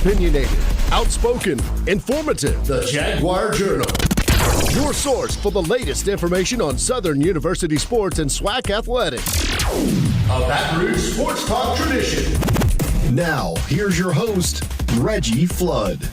Opinionated, outspoken, informative. The Jaguar Journal. Your source for the latest information on Southern University sports and SWAC athletics. A Baton Rouge sports talk tradition. Now, here's your host, Reggie Flood.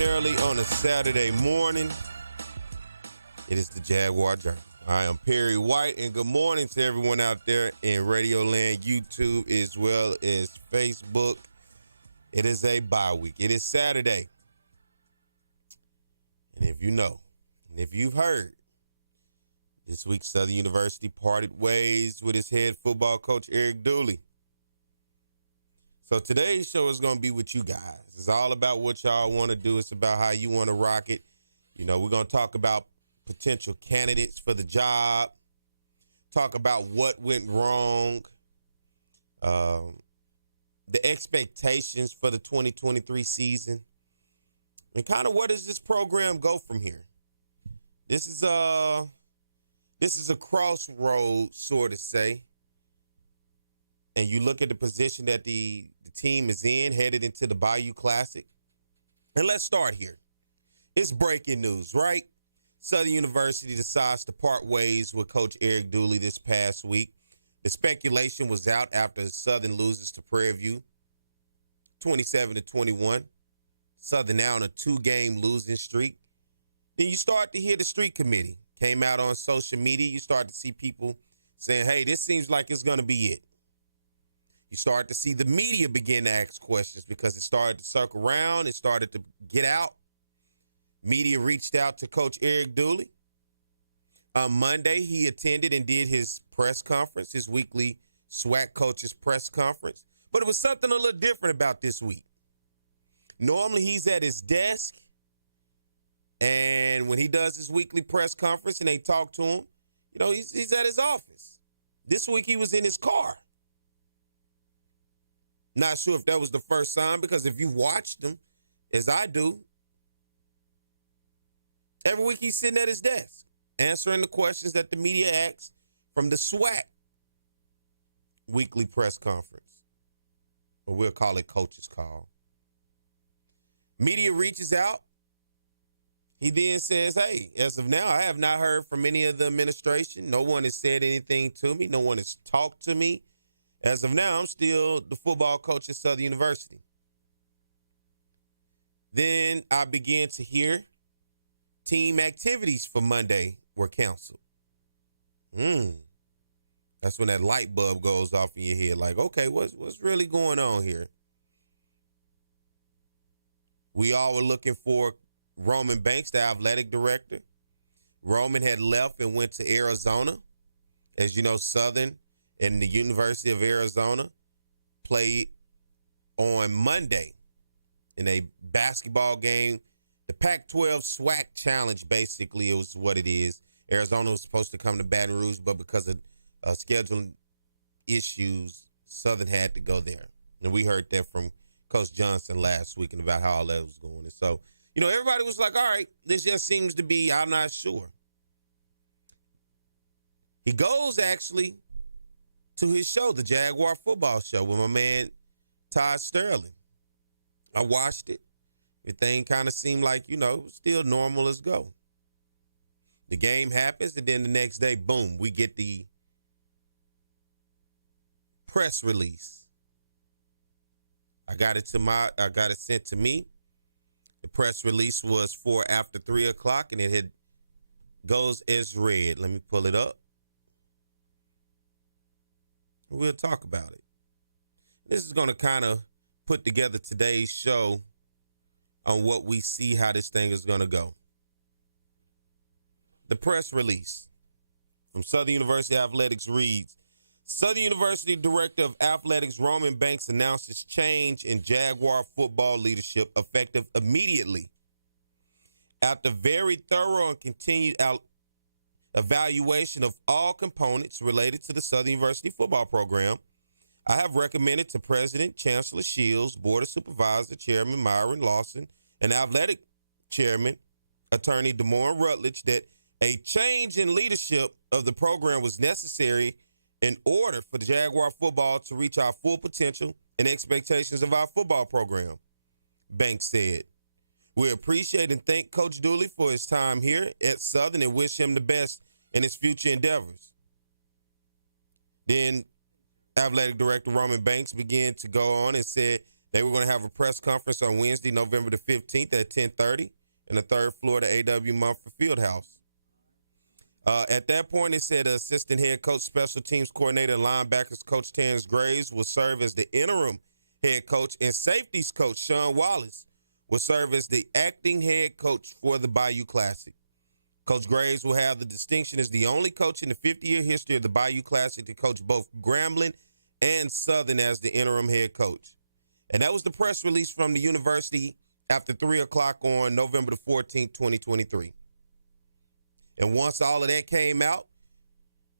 Early on a Saturday morning, it is the Jaguar Journal. I am Perry White, and good morning to everyone out there in Radio Land, YouTube, as well as Facebook. It is a bye week. It is Saturday. And if you know, and if you've heard, this week Southern University parted ways with its head football coach, Eric Dooley. So today's show is going to be with you guys. It's all about what y'all want to do. It's about how you want to rock it. You know, we're going to talk about potential candidates for the job, talk about what went wrong, the expectations for the 2023 season, and kind of where does this program go from here? This is a crossroad, sort of say. And you look at the position that the team is in, headed into the Bayou Classic. And let's start here. It's breaking news, right? Southern University decides to part ways with Coach Eric Dooley this past week. The speculation was out after Southern loses to Prairie View, 27-21. Southern now on a 2-game losing streak. Then you start to hear the street committee came out on social media. You start to see people saying, hey, this seems like it's going to be it. You start to see the media begin to ask questions because it started to circle around. It started to get out. Media reached out to Coach Eric Dooley. On Monday, he attended and did his press conference, his weekly SWAC coaches press conference. But it was something a little different about this week. Normally, he's at his desk, and when he does his weekly press conference and they talk to him, you know, he's at his office. This week, he was in his car. Not sure if that was the first sign, because if you watched him, as I do, every week he's sitting at his desk, answering the questions that the media asks from the SWAC weekly press conference, or we'll call it coach's call. Media reaches out. He then says, hey, as of now, I have not heard from any of the administration. No one has said anything to me. No one has talked to me. As of now, I'm still the football coach at Southern University. Then I began to hear team activities for Monday were canceled. That's when that light bulb goes off in your head. Like, okay, what's really going on here? We all were looking for Roman Banks, the athletic director. Roman had left and went to Arizona. As you know, Southern and the University of Arizona played on Monday in a basketball game. The Pac-12 SWAC Challenge, basically, is what it is. Arizona was supposed to come to Baton Rouge, but because of scheduling issues, Southern had to go there. And we heard that from Coach Johnson last week and about how all that was going. And so, you know, everybody was like, all right, this just seems to be, I'm not sure. He goes, actually, to his show, the Jaguar Football Show, with my man Todd Sterling. I watched it. Everything kind of seemed like, you know, still normal as go. The game happens, and then the next day, boom, we get the press release. I got it sent to me. The press release was for after 3 o'clock, and it goes as read. Let me pull it up. We'll talk about it. This is going to kind of put together today's show on what we see, how this thing is going to go. The press release from Southern University Athletics reads, Southern University Director of Athletics Roman Banks announces change in Jaguar football leadership effective immediately. After very thorough and continued evaluation of all components related to the Southern University football program, I have recommended to President Chancellor Shields, Board of Supervisors Chairman Myron Lawson, and Athletic Chairman Attorney DeMoran Rutledge that a change in leadership of the program was necessary in order for the Jaguar football to reach our full potential and expectations of our football program, Banks said. We appreciate and thank Coach Dooley for his time here at Southern and wish him the best in his future endeavors. Then Athletic Director Roman Banks began to go on and said they were going to have a press conference on Wednesday, November the 15th at 10:30 in the third floor of the A.W. Mumford Fieldhouse. At that point, it said assistant head coach, special teams coordinator, and linebackers coach Terrence Graves will serve as the interim head coach, and safeties coach Sean Wallace will serve as the acting head coach for the Bayou Classic. Coach Graves will have the distinction as the only coach in the 50-year history of the Bayou Classic to coach both Grambling and Southern as the interim head coach. And that was the press release from the university after 3 o'clock on November the 14th, 2023. And once all of that came out,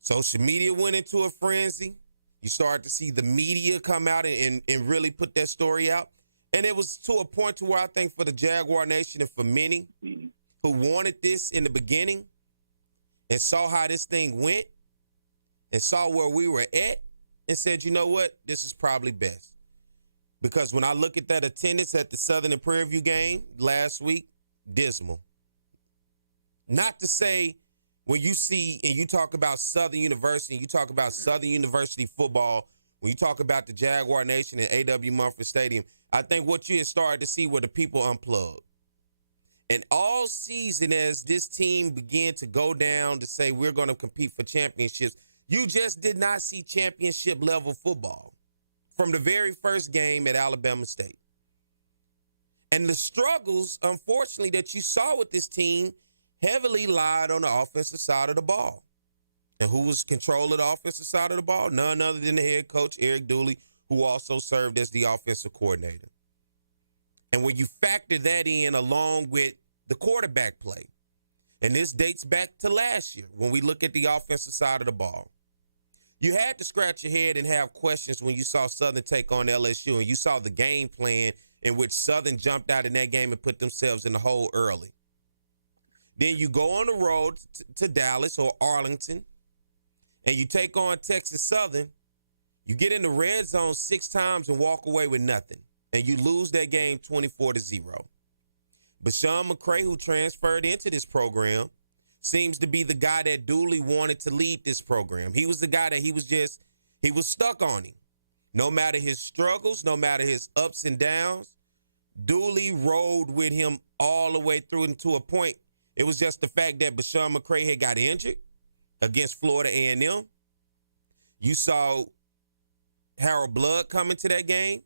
social media went into a frenzy. You started to see the media come out and really put that story out. And it was to a point to where I think for the Jaguar Nation and for many who wanted this in the beginning and saw how this thing went and saw where we were at and said, you know what, this is probably best. Because when I look at that attendance at the Southern and Prairie View game last week, dismal. Not to say when you see and you talk about Southern University, and you talk about Southern University football, when you talk about the Jaguar Nation and A.W. Mumford Stadium, I think what you had started to see were the people unplugged. And all season as this team began to go down to say we're going to compete for championships, you just did not see championship level football from the very first game at Alabama State. And the struggles, unfortunately, that you saw with this team heavily lied on the offensive side of the ball. And who was controlling the offensive side of the ball? None other than the head coach, Eric Dooley, who also served as the offensive coordinator. And when you factor that in along with the quarterback play, and this dates back to last year when we look at the offensive side of the ball, you had to scratch your head and have questions when you saw Southern take on LSU and you saw the game plan in which Southern jumped out in that game and put themselves in the hole early. Then you go on the road to Dallas or Arlington, and you take on Texas Southern. You get in the red zone 6 times and walk away with nothing, and you lose that game 24-0. But Sean McCray, who transferred into this program, seems to be the guy that Dooley wanted to lead this program. He was the guy that he was stuck on him. No matter his struggles, no matter his ups and downs, Dooley rode with him all the way through and to a point. It was just the fact that Bashawn McCray had got injured against Florida A&M. You saw Harold Blood come into that game.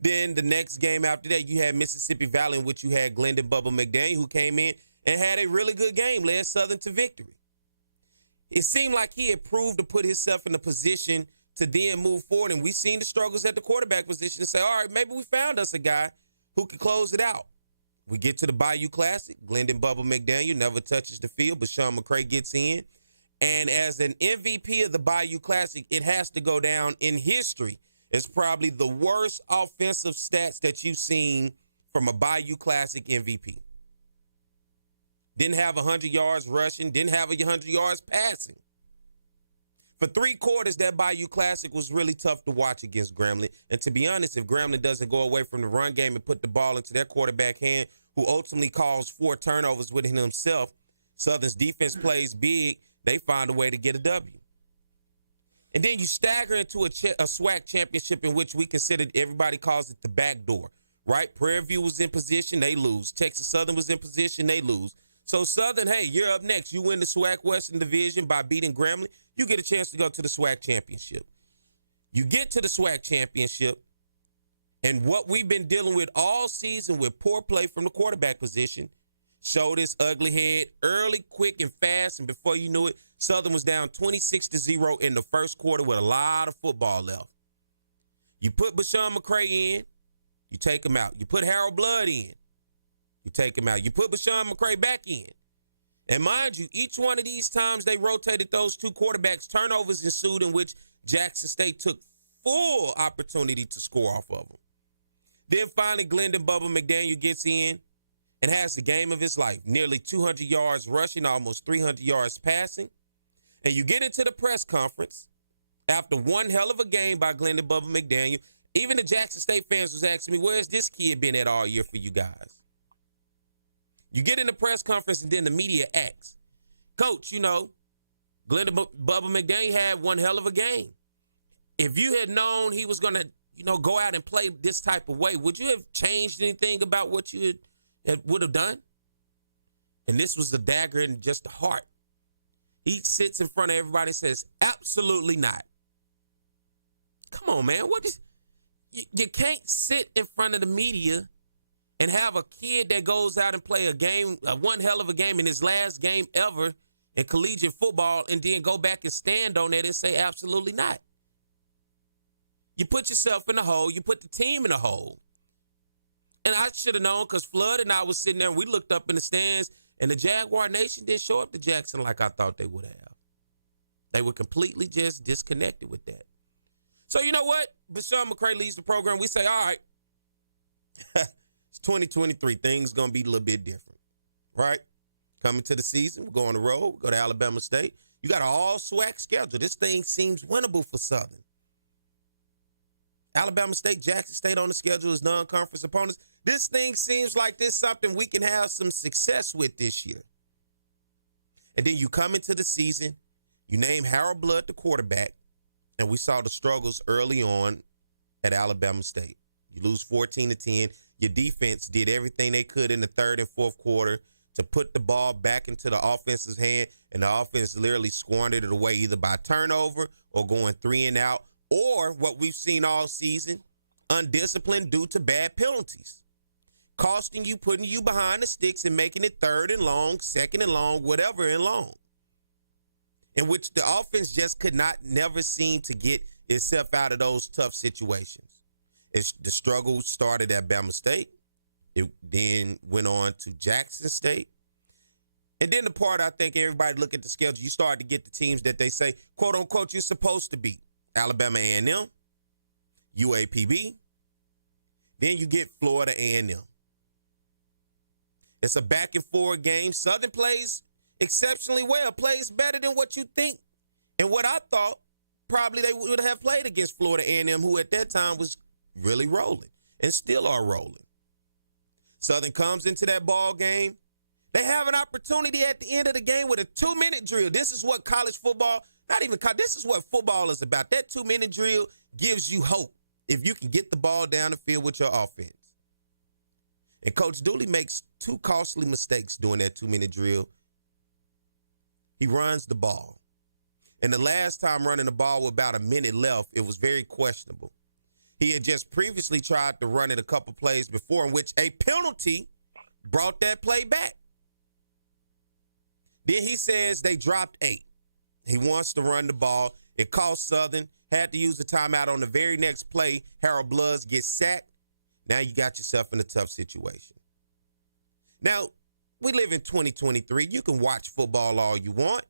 Then the next game after that, you had Mississippi Valley, in which you had Glendon Bubba McDaniel, who came in and had a really good game, led Southern to victory. It seemed like he had proved to put himself in a position to then move forward, and we've seen the struggles at the quarterback position and say, all right, maybe we found us a guy who could close it out. We get to the Bayou Classic. Glendon Bubba McDaniel never touches the field, but Sean McCray gets in. And as an MVP of the Bayou Classic, it has to go down in history. It's probably the worst offensive stats that you've seen from a Bayou Classic MVP. Didn't have 100 yards rushing, didn't have 100 yards passing. For 3 quarters, that Bayou Classic was really tough to watch against Grambling. And to be honest, if Grambling doesn't go away from the run game and put the ball into their quarterback hand, who ultimately caused 4 turnovers within himself, Southern's defense plays big, they find a way to get a W. And then you stagger into a SWAC championship in which we considered, everybody calls it the back door, right? Prairie View was in position, they lose. Texas Southern was in position, they lose. So Southern, hey, you're up next. You win the SWAC Western Division by beating Grambling. You get a chance to go to the SWAC championship. You get to the SWAC championship, and what we've been dealing with all season with poor play from the quarterback position showed its ugly head early, quick, and fast. And before you knew it, Southern was down 26-0 in the first quarter with a lot of football left. You put Bashawn McCray in, you take him out. You put Harold Blood in, you take him out. You put Bashawn McCray back in. And mind you, each one of these times they rotated those 2 quarterbacks, turnovers ensued in which Jackson State took full opportunity to score off of them. Then finally, Glendon Bubba McDaniel gets in and has the game of his life. Nearly 200 yards rushing, almost 300 yards passing. And you get into the press conference after one hell of a game by Glendon Bubba McDaniel. Even the Jackson State fans was asking me, where's this kid been at all year for you guys? You get in the press conference and then the media asks, Coach, Glendon Bubba McDaniel had one hell of a game. If you had known he was going to, go out and play this type of way, would you have changed anything about what you would have done? And this was the dagger in just the heart. He sits in front of everybody and says, absolutely not. Come on, man. You can't sit in front of the media and have a kid that goes out and play a game, one hell of a game in his last game ever in collegiate football, and then go back and stand on it and say absolutely not. You put yourself in the hole. You put the team in the hole. And I should have known because Flood and I was sitting there and we looked up in the stands and the Jaguar Nation didn't show up to Jackson like I thought they would have. They were completely just disconnected with that. So you know what? Bashawn McCray leads the program. We say, all right, it's 2023. Things going to be a little bit different, right? Coming to the season, we're going on the road. We go to Alabama State. You got an all SWAC schedule. This thing seems winnable for Southern. Alabama State, Jackson State on the schedule as non-conference opponents. This thing seems like this something we can have some success with this year. And then you come into the season, you name Harold Blood the quarterback, and we saw the struggles early on at Alabama State. You lose 14-10. Your defense did everything they could in the third and fourth quarter to put the ball back into the offense's hand, and the offense literally squandered it away either by turnover or going 3 and out, or what we've seen all season, undisciplined due to bad penalties, costing you, putting you behind the sticks and making it third and long, second and long, whatever and long, in which the offense just could not never seem to get itself out of those tough situations. The struggle started at Bama State. It then went on to Jackson State. And then the part I think everybody look at the schedule, you start to get the teams that they say, quote unquote, you're supposed to beat. Alabama A&M, UAPB. Then you get Florida A&M. It's a back and forth game. Southern plays exceptionally well, plays better than what you think. And what I thought probably they would have played against Florida A&M, who at that time was really rolling and still are rolling. Southern comes into that ball game. They have an opportunity at the end of the game with a 2-minute drill. This is what college football, this is what football is about. That 2-minute drill gives you hope if you can get the ball down the field with your offense. And Coach Dooley makes 2 costly mistakes during that 2-minute drill. He runs the ball. And the last time running the ball with about a minute left, it was very questionable. He had just previously tried to run it a couple plays before, in which a penalty brought that play back. Then he says they dropped 8. He wants to run the ball. It cost Southern. Had to use the timeout on the very next play. Harold Bloods gets sacked. Now you got yourself in a tough situation. Now, we live in 2023. You can watch football all you want.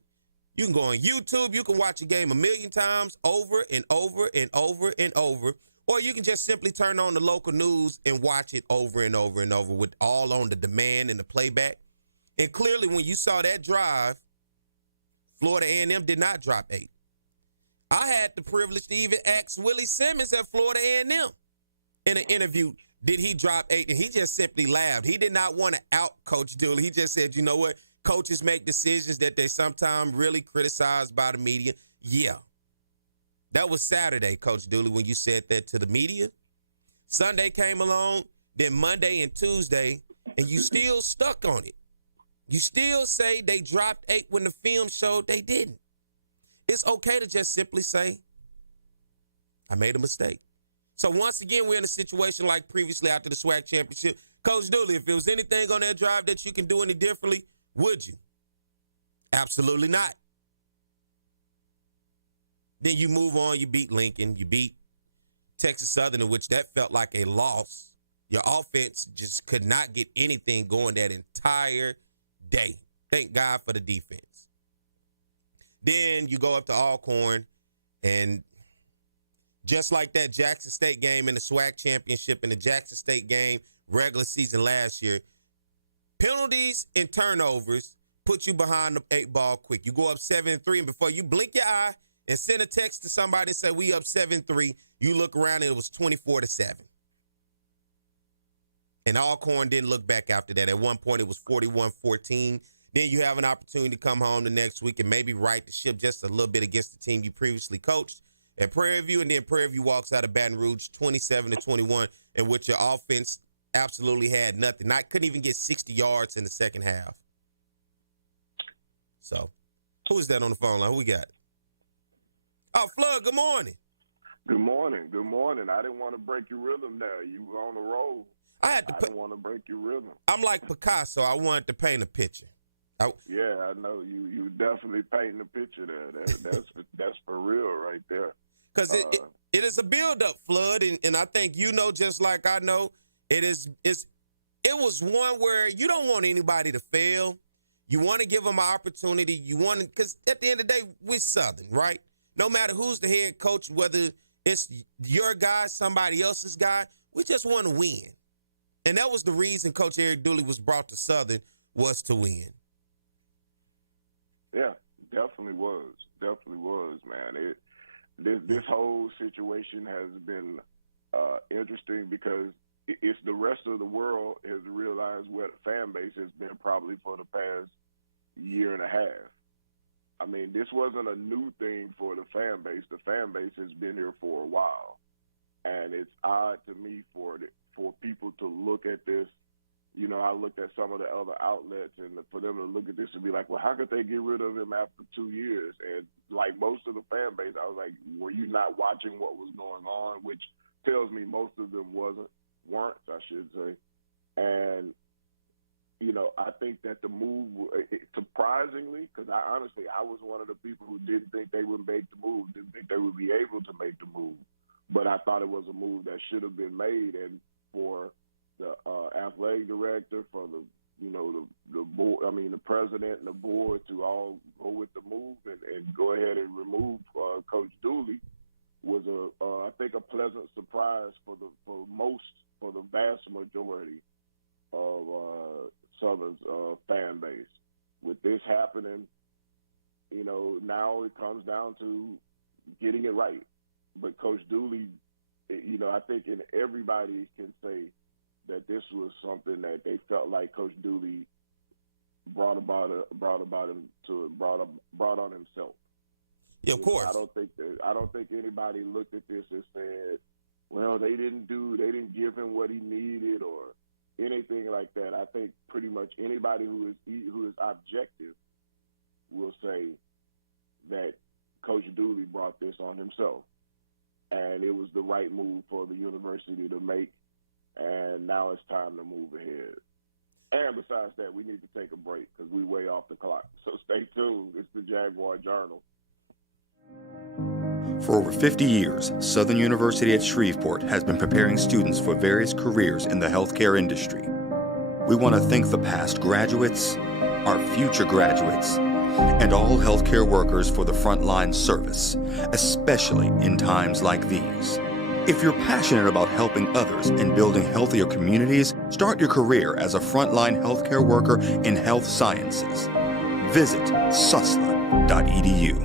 You can go on YouTube. You can watch a game a million times over and over and over and over. Or you can just simply turn on the local news and watch it over and over and over with all on the demand and the playback. And clearly when you saw that drive, Florida A&M did not drop 8. I had the privilege to even ask Willie Simmons at Florida A&M in an interview, did he drop 8? And he just simply laughed. He did not want to out Coach Dooley. He just said, you know what? Coaches make decisions that they sometimes really criticize by the media. Yeah. That was Saturday, Coach Dooley, when you said that to the media. Sunday came along, then Monday and Tuesday, and you still stuck on it. You still say they dropped 8 when the film showed they didn't. It's okay to just simply say, I made a mistake. So once again, we're in a situation like previously after the SWAC championship. Coach Dooley, if there was anything on that drive that you can do any differently, would you? Absolutely not. Then you move on, you beat Lincoln, you beat Texas Southern, in which that felt like a loss. Your offense just could not get anything going that entire day. Thank God for the defense. Then you go up to Alcorn, and just like that Jackson State game in the SWAC championship and the Jackson State game regular season last year. Penalties and turnovers put you behind the 8 ball quick. You go up 7-3, and before you blink your eye and send a text to somebody and say we up 7-3, you look around and it was 24-7. And Alcorn didn't look back after that. At one point, it was 41-14. Then you have an opportunity to come home the next week and maybe right the ship just a little bit against the team you previously coached at Prairie View. And then Prairie View walks out of Baton Rouge 27-21, in which your offense absolutely had nothing. Couldn't even get 60 yards in the second half. So, who's that on the phone line? Who we got? Oh, Flood, good morning. Good morning. Good morning. I didn't want to break your rhythm there. You were on the roll. I didn't want to break your rhythm. I'm like Picasso. I wanted to paint a picture. Yeah, I know. You definitely painting a picture there. That's for real right there. Because it is a build-up, Flood, and I think you know just like I know, it was one where you don't want anybody to fail. You want to give them an opportunity. Because at the end of the day, we're Southern, right? No matter who's the head coach, whether it's your guy, somebody else's guy, we just want to win. And that was the reason Coach Eric Dooley was brought to Southern, was to win. Yeah, definitely was. Definitely was, man. This whole situation has been interesting because it's the rest of the world has realized what fan base has been probably for the past year and a half. I mean, this wasn't a new thing for the fan base. The fan base has been here for a while. And it's odd to me for people to look at this. You know, I looked at some of the other outlets, and for them to look at this and be like, well, how could they get rid of him after 2 years? And like most of the fan base, I was like, were you not watching what was going on? Which tells me most of them weren't, I should say. And, you know, I think that the move, surprisingly, because I was one of the people who didn't think they would make the move, didn't think they would be able to make the move. But I thought it was a move that should have been made, and for the athletic director, for the board, the president and the board to all go with the move and go ahead and remove Coach Dooley was I think a pleasant surprise for the vast majority of Southern's fan base. With this happening, you know, now it comes down to getting it right. But Coach Dooley, you know, I think everybody can say that this was something that they felt like Coach Dooley brought on himself. Yeah, of course. I don't think anybody looked at this and said, well, they didn't give him what he needed or anything like that. I think pretty much anybody who is objective will say that Coach Dooley brought this on himself. And it was the right move for the university to make, and now it's time to move ahead. And besides that, we need to take a break because we're way off the clock. So stay tuned. It's the Jaguar Journal. For over 50 years, Southern University at Shreveport has been preparing students for various careers in the healthcare industry. We want to thank the past graduates, our future graduates, and all healthcare workers for the frontline service, especially in times like these. If you're passionate about helping others and building healthier communities, start your career as a frontline healthcare worker in health sciences. Visit susla.edu.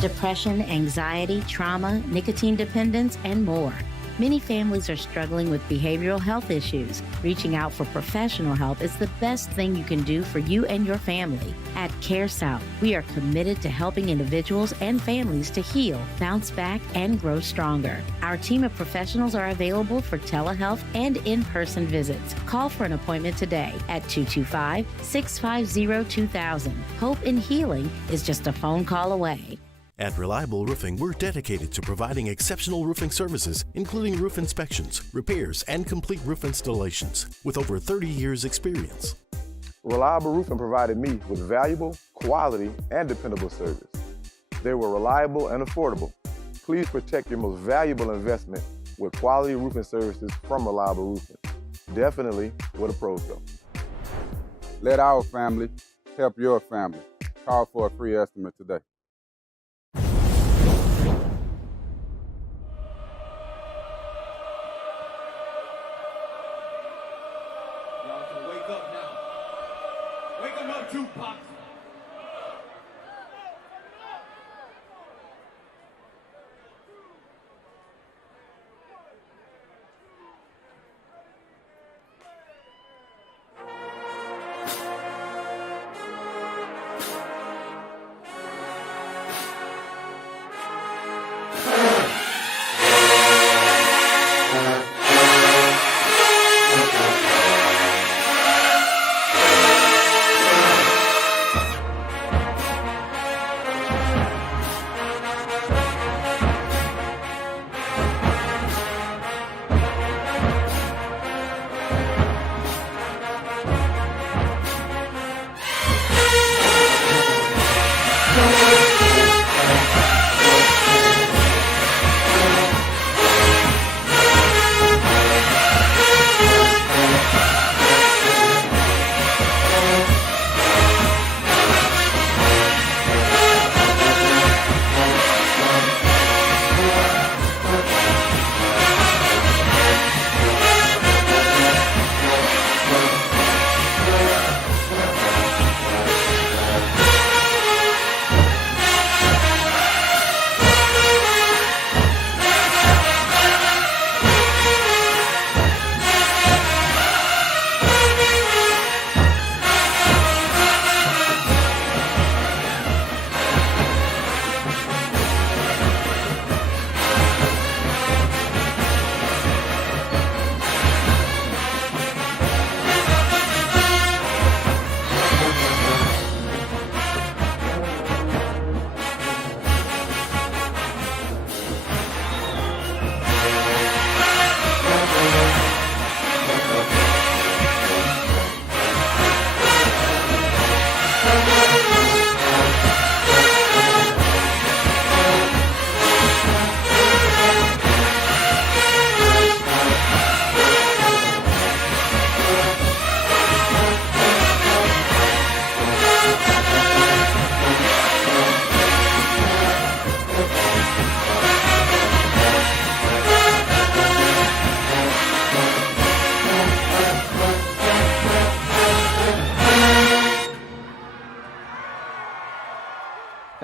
Depression, anxiety, trauma, nicotine dependence, and more. Many families are struggling with behavioral health issues. Reaching out for professional help is the best thing you can do for you and your family. At CareSouth, we are committed to helping individuals and families to heal, bounce back, and grow stronger. Our team of professionals are available for telehealth and in-person visits. Call for an appointment today at 225-650-2000. Hope and healing is just a phone call away. At Reliable Roofing, we're dedicated to providing exceptional roofing services, including roof inspections, repairs, and complete roof installations, with over 30 years' experience. Reliable Roofing provided me with valuable, quality, and dependable service. They were reliable and affordable. Please protect your most valuable investment with quality roofing services from Reliable Roofing. Definitely where the pros go. Let our family help your family. Call for a free estimate today.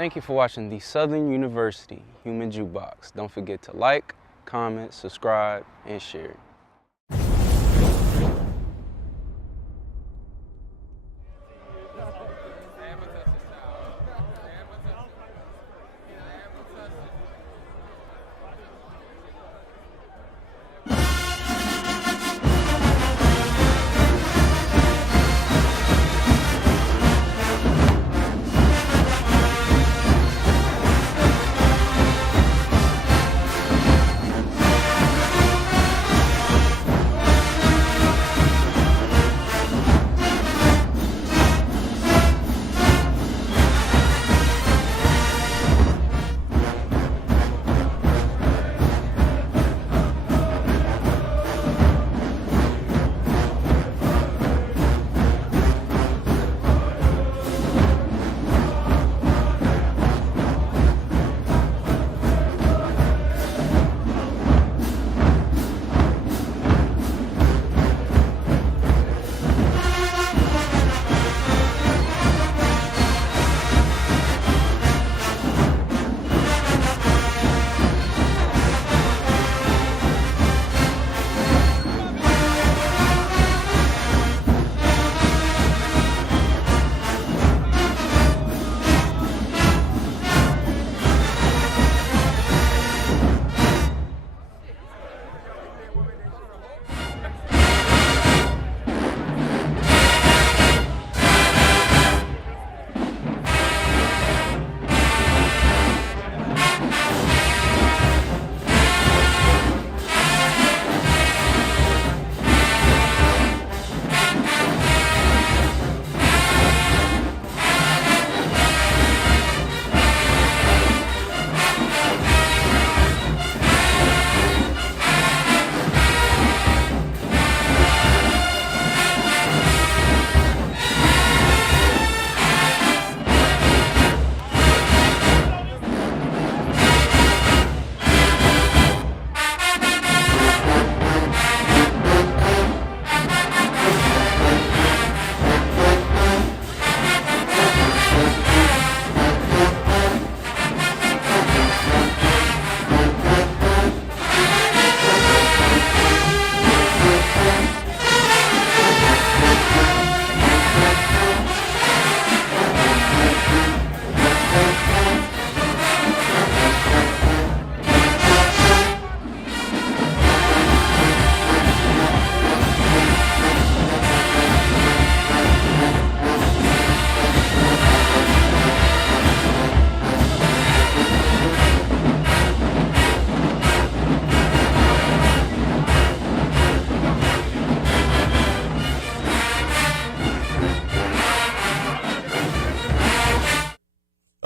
Thank you for watching the Southern University Human Jukebox. Don't forget to like, comment, subscribe, and share.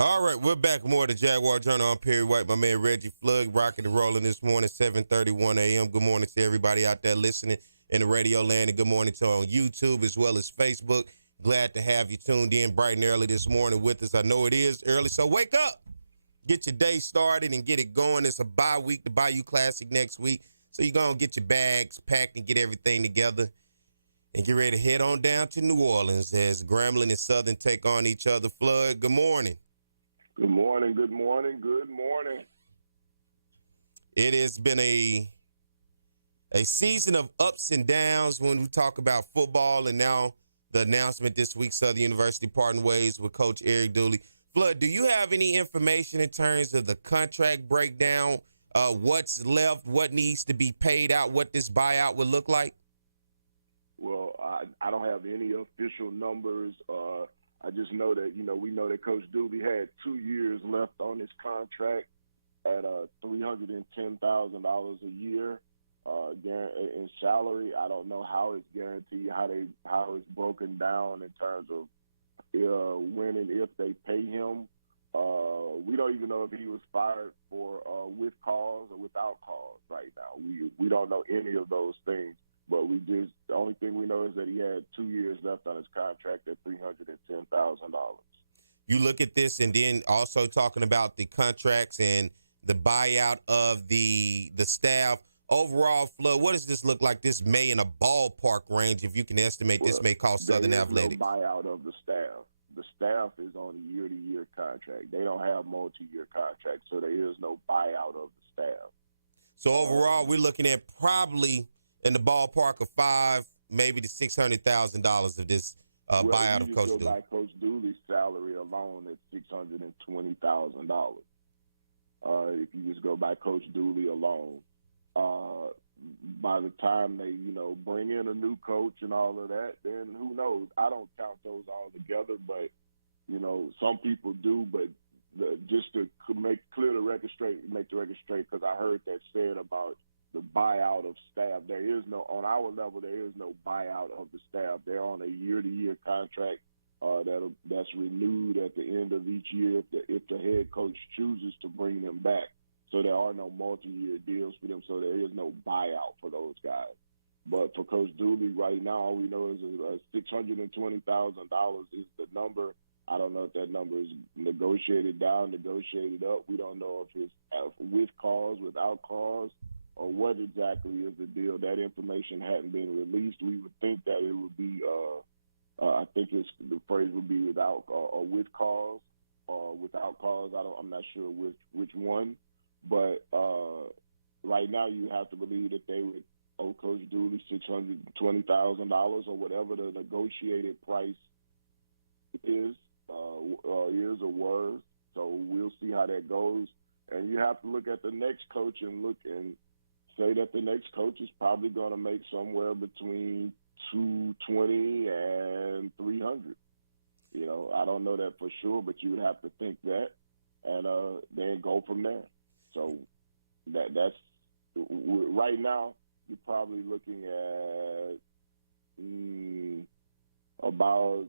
All right, we're back. More of the Jaguar Journal. I'm Perry White, my man Reggie Flood, rocking and rolling this morning, 7:31 a.m. Good morning to everybody out there listening in the radio land, and good morning to on YouTube as well as Facebook. Glad to have you tuned in bright and early this morning with us. I know it is early, so wake up. Get your day started and get it going. It's a bye week, the Bayou Classic next week. So you're going to get your bags packed and get everything together and get ready to head on down to New Orleans as Grambling and Southern take on each other. Flood, good morning. Good morning, good morning, good morning. It has been a season of ups and downs when we talk about football, and now the announcement this week, Southern University parting ways with Coach Eric Dooley. Flood, do you have any information in terms of the contract breakdown, what's left, what needs to be paid out, what this buyout would look like? Well, I don't have any official numbers. I just know that, we know that Coach Dooley had 2 years left on his contract at $310,000 a year in salary. I don't know how it's guaranteed, how it's broken down in terms of when and if they pay him. We don't even know if he was fired for with cause or without cause right now. We don't know any of those things. But the only thing we know is that he had 2 years left on his contract at $310,000. You look at this, and then also talking about the contracts and the buyout of the staff. Overall, Flood, what does this look like? This may in a ballpark range, if you can estimate, this may cost Southern Athletics. No buyout of the staff. The staff is on a year-to-year contract. They don't have multi-year contracts, so there is no buyout of the staff. So overall, we're looking at probably in the ballpark of $500,000, maybe to $600,000 of this buyout of Coach Dooley. By Coach Dooley's salary alone at $620,000. If you just go by Coach Dooley alone, by the time they bring in a new coach and all of that, then who knows? I don't count those all together, but some people do. But just to make the record straight, because I heard that said about the buyout of staff. There is no, on our level, there is no buyout of the staff. They're on a year-to-year contract that's renewed at the end of each year if the head coach chooses to bring them back. So there are no multi-year deals for them, so there is no buyout for those guys. But for Coach Dooley right now, all we know is $620,000 is the number. I don't know if that number is negotiated down, negotiated up. We don't know if it's with cause, without cause, or what exactly is the deal. That information hadn't been released. We would think that it would be, I think the phrase would be without or with cause or without cause. I'm not sure which one. But right now you have to believe that they would owe Coach Dooley $620,000 or whatever the negotiated price is or was. So we'll see how that goes. And you have to look at the next coach and say that the next coach is probably going to make somewhere between $220 and $300. I don't know that for sure, but you would have to think that, and then go from there. So that's right now. You're probably looking at about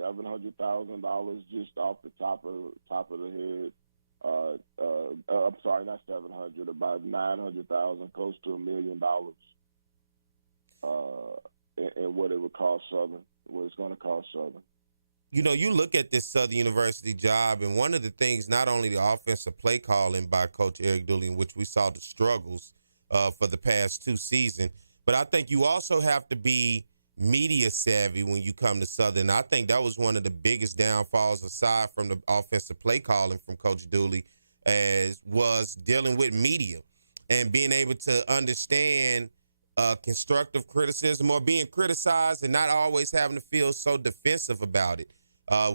$700,000 just off the top of the head. I'm sorry, not 700. About 900,000, close to $1 million. And what it would cost Southern, what it's going to cost Southern. You look at this Southern University job, and one of the things, not only the offensive play calling by Coach Eric Dooley, in which we saw the struggles for the past 2 seasons, but I think you also have to be media savvy when you come to Southern. I think that was one of the biggest downfalls, aside from the offensive play calling from Coach Dooley, as was dealing with media and being able to understand constructive criticism or being criticized and not always having to feel so defensive about it.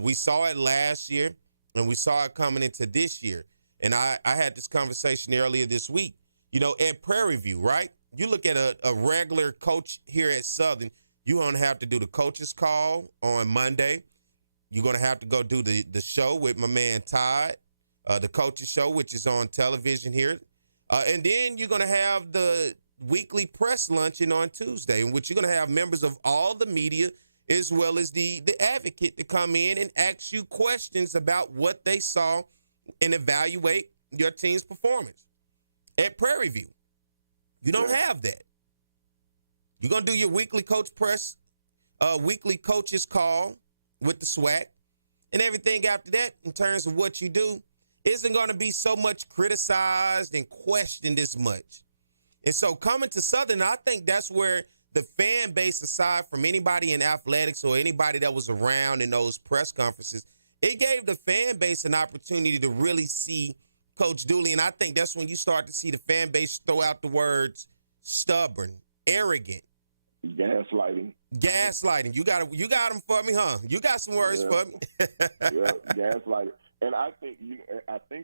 We saw it last year, and we saw it coming into this year. And I had this conversation earlier this week. At Prairie View, right? You look at a regular coach here at Southern, you're going to have to do the coach's call on Monday. You're going to have to go do the show with my man Todd, the coach's show, which is on television here. And then you're going to have the weekly press luncheon on Tuesday, in which you're going to have members of all the media as well as the advocate to come in and ask you questions about what they saw and evaluate your team's performance. At Prairie View, you don't have that. You're going to do your weekly coach press, weekly coaches call with the SWAC, and everything after that in terms of what you do isn't going to be so much criticized and questioned as much. And so coming to Southern, I think that's where the fan base, aside from anybody in athletics or anybody that was around in those press conferences, it gave the fan base an opportunity to really see Coach Dooley. And I think that's when you start to see the fan base throw out the words stubborn, arrogant. Gaslighting. You got them for me, huh? You got some words for me. Yeah, gaslighting. And I think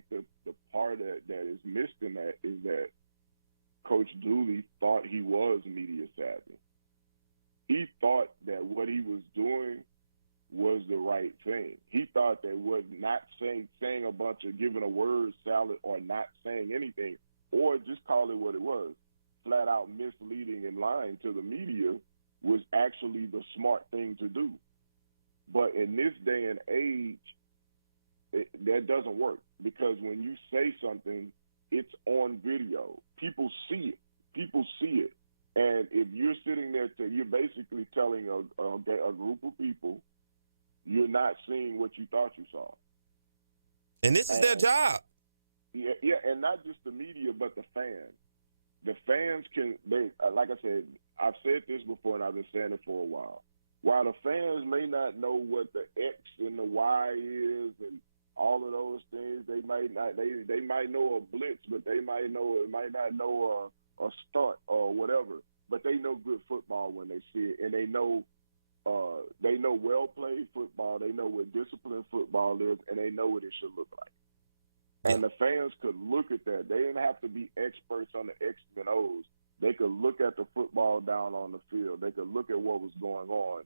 the part that is missed in that is that Coach Dooley thought he was media savvy. He thought that what he was doing was the right thing. He thought that was not saying a bunch of giving a word salad or not saying anything or just call it what it was, flat out misleading and lying to the media was actually the smart thing to do. But in this day and age, that doesn't work because when you say something, it's on video. People see it. And if you're sitting there, you're basically telling a group of people you're not seeing what you thought you saw. And this is their job. Yeah, and not just the media, but the fans. The fans like I said, I've said this before and I've been saying it for a while. While the fans may not know what the X and the Y is and all of those things, they might know a blitz, but they might not know a stunt or whatever. But they know good football when they see it, and they know well played football. They know what disciplined football is, and they know what it should look like. And the fans could look at that. They didn't have to be experts on the X's and O's. They could look at the football down on the field. They could look at what was going on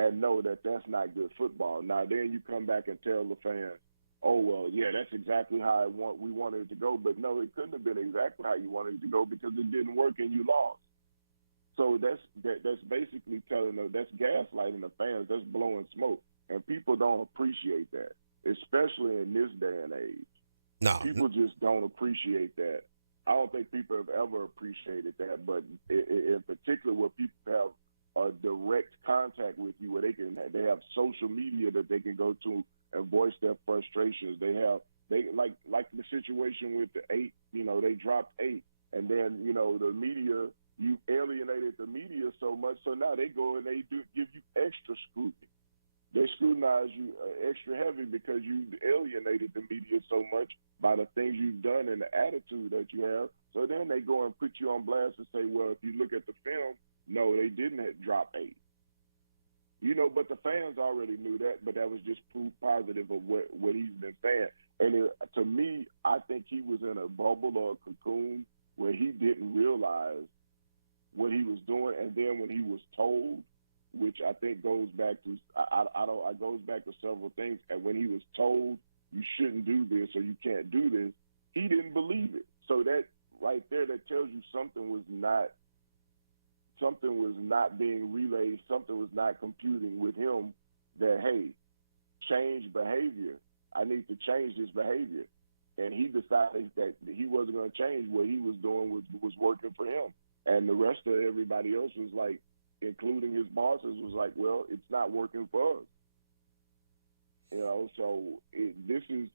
and know that that's not good football. Now, then you come back and tell the fans, oh, well, yeah, that's exactly how we wanted it to go. But, no, it couldn't have been exactly how you wanted it to go because it didn't work and you lost. So that's basically telling them, that's gaslighting the fans. That's blowing smoke. And people don't appreciate that, especially in this day and age. No. People just don't appreciate that. I don't think people have ever appreciated that, but in particular where people have a direct contact with you, where they have social media that they can go to and voice their frustrations. They like the situation with the 8, they dropped 8, and then the media, you alienated the media so much, so now they go and they give you extra scrutiny. They scrutinize you extra heavy because you alienated the media so much by the things you've done and the attitude that you have. So then they go and put you on blast and say, well, if you look at the film, no, they didn't drop 8. But the fans already knew that, but that was just proof positive of what he's been saying. And to me, I think he was in a bubble or a cocoon where he didn't realize what he was doing. And then when he was told, which I think goes back to goes back to several things. And when he was told you shouldn't do this or you can't do this, he didn't believe it. So that right there, that tells you something was not being relayed, something was not computing with him. That hey, change behavior. I need to change this behavior. And he decided that he wasn't going to change. What he was doing was working for him, and the rest of everybody else was like, including his bosses, was like, well, it's not working for us. So this is,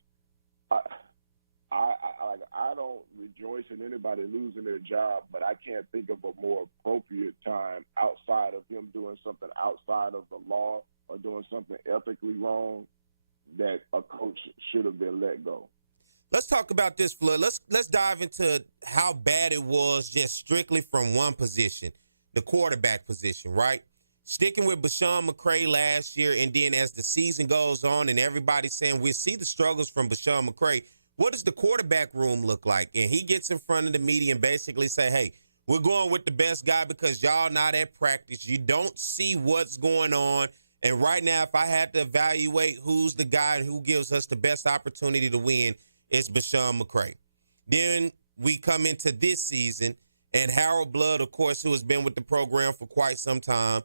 I don't rejoice in anybody losing their job, but I can't think of a more appropriate time outside of him doing something outside of the law or doing something ethically wrong that a coach should have been let go. Let's talk about this, Flood. Let's dive into how bad it was just strictly from one position, the quarterback position, right? Sticking with Bashawn McCray last year, and then as the season goes on and everybody's saying we see the struggles from Bashawn McCray, what does the quarterback room look like? And he gets in front of the media and basically say, hey, we're going with the best guy because y'all not at practice. You don't see what's going on. And right now, if I had to evaluate who's the guy and who gives us the best opportunity to win, it's Bashawn McCray. Then we come into this season, and Harold Blood, of course, who has been with the program for quite some time,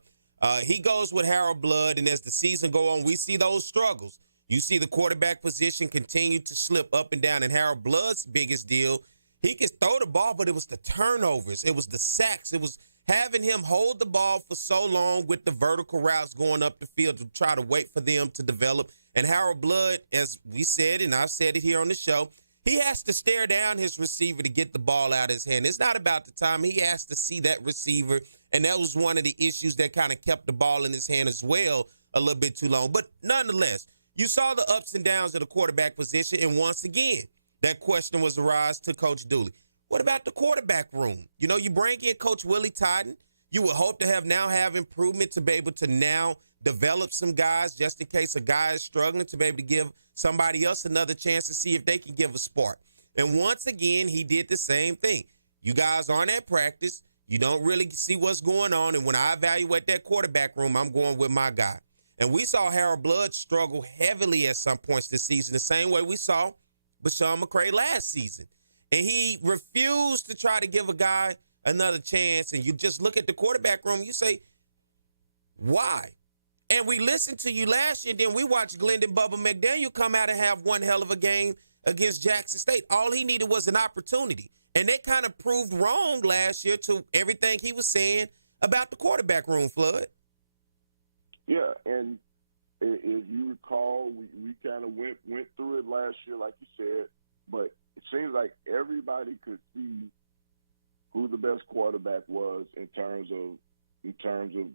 He goes with Harold Blood, and as the season go on, we see those struggles. You see the quarterback position continue to slip up and down, and Harold Blood's biggest deal, he could throw the ball, but it was the turnovers. It was the sacks. It was having him hold the ball for so long with the vertical routes going up the field to try to wait for them to develop. And Harold Blood, as we said, and I've said it here on the show, he has to stare down his receiver to get the ball out of his hand. It's not about the time. He has to see that receiver, and that was one of the issues that kind of kept the ball in his hand as well a little bit too long. But nonetheless, you saw the ups and downs of the quarterback position, and once again, that question was arised to Coach Dooley. What about the quarterback room? You know, you bring in Coach Willie Totten. You would hope to have improvement to be able to now develop some guys just in case a guy is struggling, to be able to give somebody else another chance to see if they can give a spark. And once again, he did the same thing. You guys aren't at practice. You don't really see what's going on. And when I evaluate that quarterback room, I'm going with my guy. And we saw Harold Blood struggle heavily at some points this season, the same way we saw Bashawn McCray last season. And he refused to try to give a guy another chance. And you just look at the quarterback room, you say, why? And we listened to you last year, and then we watched Glendon Bubba McDaniel come out and have one hell of a game against Jackson State. All he needed was an opportunity. And they kind of proved wrong last year to everything he was saying about the quarterback room, Flood. Yeah, and if you recall, we kind of went through it last year, like you said, but it seems like everybody could see who the best quarterback was in terms of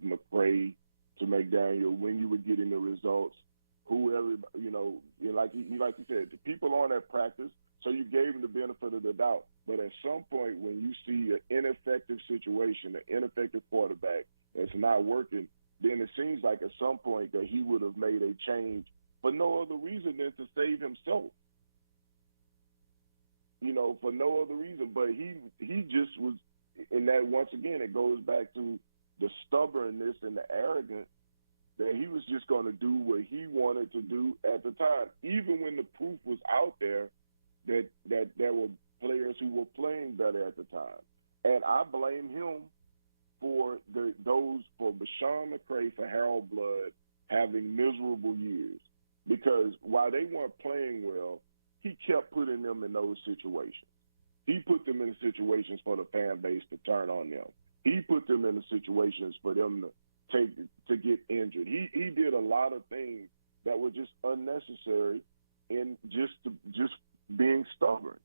McCray to McDaniel, when you were getting the results, whoever, like you said, the people on that practice, so you gave them the benefit of the doubt. But at some point, when you see an ineffective situation, an ineffective quarterback that's not working, then it seems like at some point that he would have made a change for no other reason than to save himself. For no other reason. But he just was, and that once again, it goes back to the stubbornness and the arrogance that he was just going to do what he wanted to do at the time, even when the proof was out there that there were players who were playing better at the time. And I blame him for Bashawn McCray, for Harold Blood having miserable years, because while they weren't playing well, he kept putting them in those situations. He put them in situations for the fan base to turn on them. He put them in the situations for them to get injured. He did a lot of things that were just unnecessary in just being stubborn.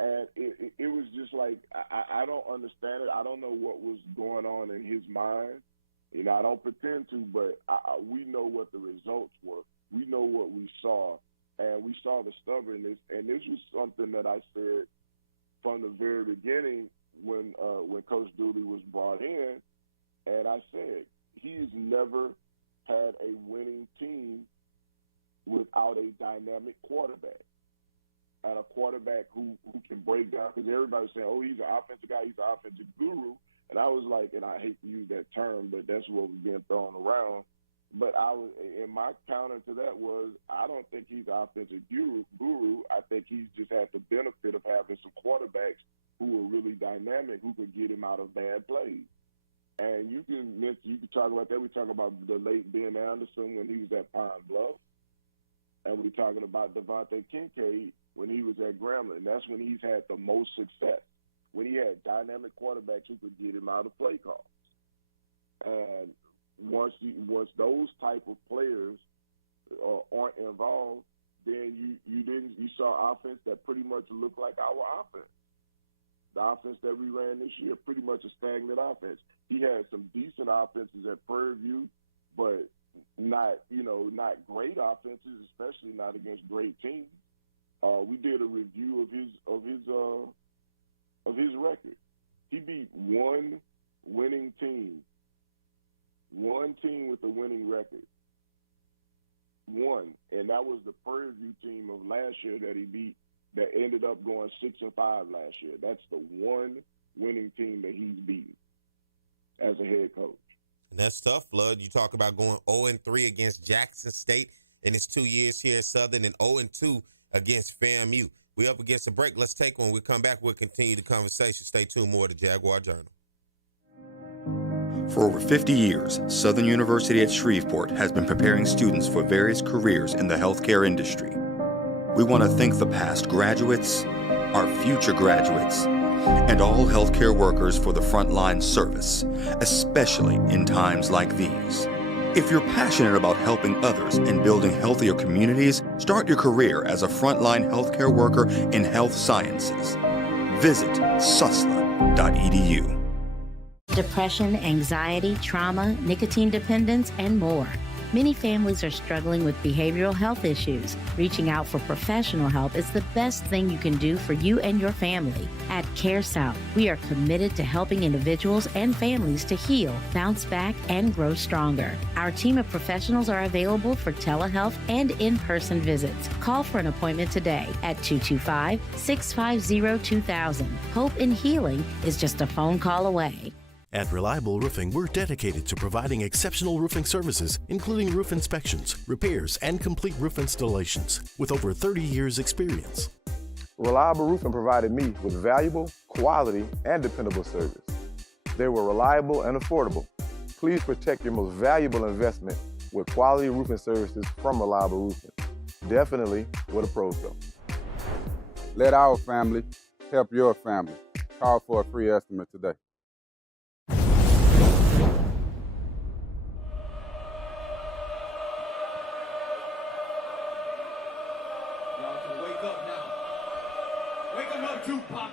And it was just like, I don't understand it. I don't know what was going on in his mind. I don't pretend to, but we know what the results were. We know what we saw, and we saw the stubbornness. And this was something that I said from the very beginning when Coach Dooley was brought in, and I said he's never had a winning team without a dynamic quarterback. And a quarterback who can break down, because everybody's saying, oh, he's an offensive guy, he's an offensive guru. And I was like, and I hate to use that term, but that's what was being thrown around. But my counter to that was, I don't think he's an offensive guru. I think he's just had the benefit of having some quarterbacks who were really dynamic, who could get him out of bad plays. And you can talk about that. We talk about the late Ben Anderson when he was at Pine Bluff. And we're talking about Devontae Kincaid when he was at Grambling. That's when he's had the most success, when he had dynamic quarterbacks who could get him out of play calls. And once those type of players aren't involved, then you saw offense that pretty much looked like our offense. The offense that we ran this year, pretty much a stagnant offense. He had some decent offenses at Prairie View, but not great offenses, especially not against great teams. We did a review of his record. He beat one winning team. One team with a winning record. One. And that was the Prairie View team of last year that he beat, that ended up going 6-5 last year. That's the one winning team that he's beaten as a head coach. And that's tough, Flood. You talk about going 0-3 against Jackson State in his 2 years here at Southern, and 0-2 against FAMU. We up against a break. Let's take one. When we come back, we'll continue the conversation. Stay tuned. More to Jaguar Journal. For over 50 years, Southern University at Shreveport has been preparing students for various careers in the healthcare industry. We want to thank the past graduates, our future graduates, and all healthcare workers for the frontline service, especially in times like these. If you're passionate about helping others and building healthier communities, start your career as a frontline healthcare worker in health sciences. Visit susla.edu. Depression, anxiety, trauma, nicotine dependence, and more. Many families are struggling with behavioral health issues. Reaching out for professional help is the best thing you can do for you and your family. At CareSouth, we are committed to helping individuals and families to heal, bounce back, and grow stronger. Our team of professionals are available for telehealth and in-person visits. Call for an appointment today at 225-650-2000. Hope in healing is just a phone call away. At Reliable Roofing, we're dedicated to providing exceptional roofing services, including roof inspections, repairs, and complete roof installations, with over 30 years' experience. Reliable Roofing provided me with valuable, quality, and dependable service. They were reliable and affordable. Please protect your most valuable investment with quality roofing services from Reliable Roofing. Definitely where the pros go. Let our family help your family. Call for a free estimate today. Tupac.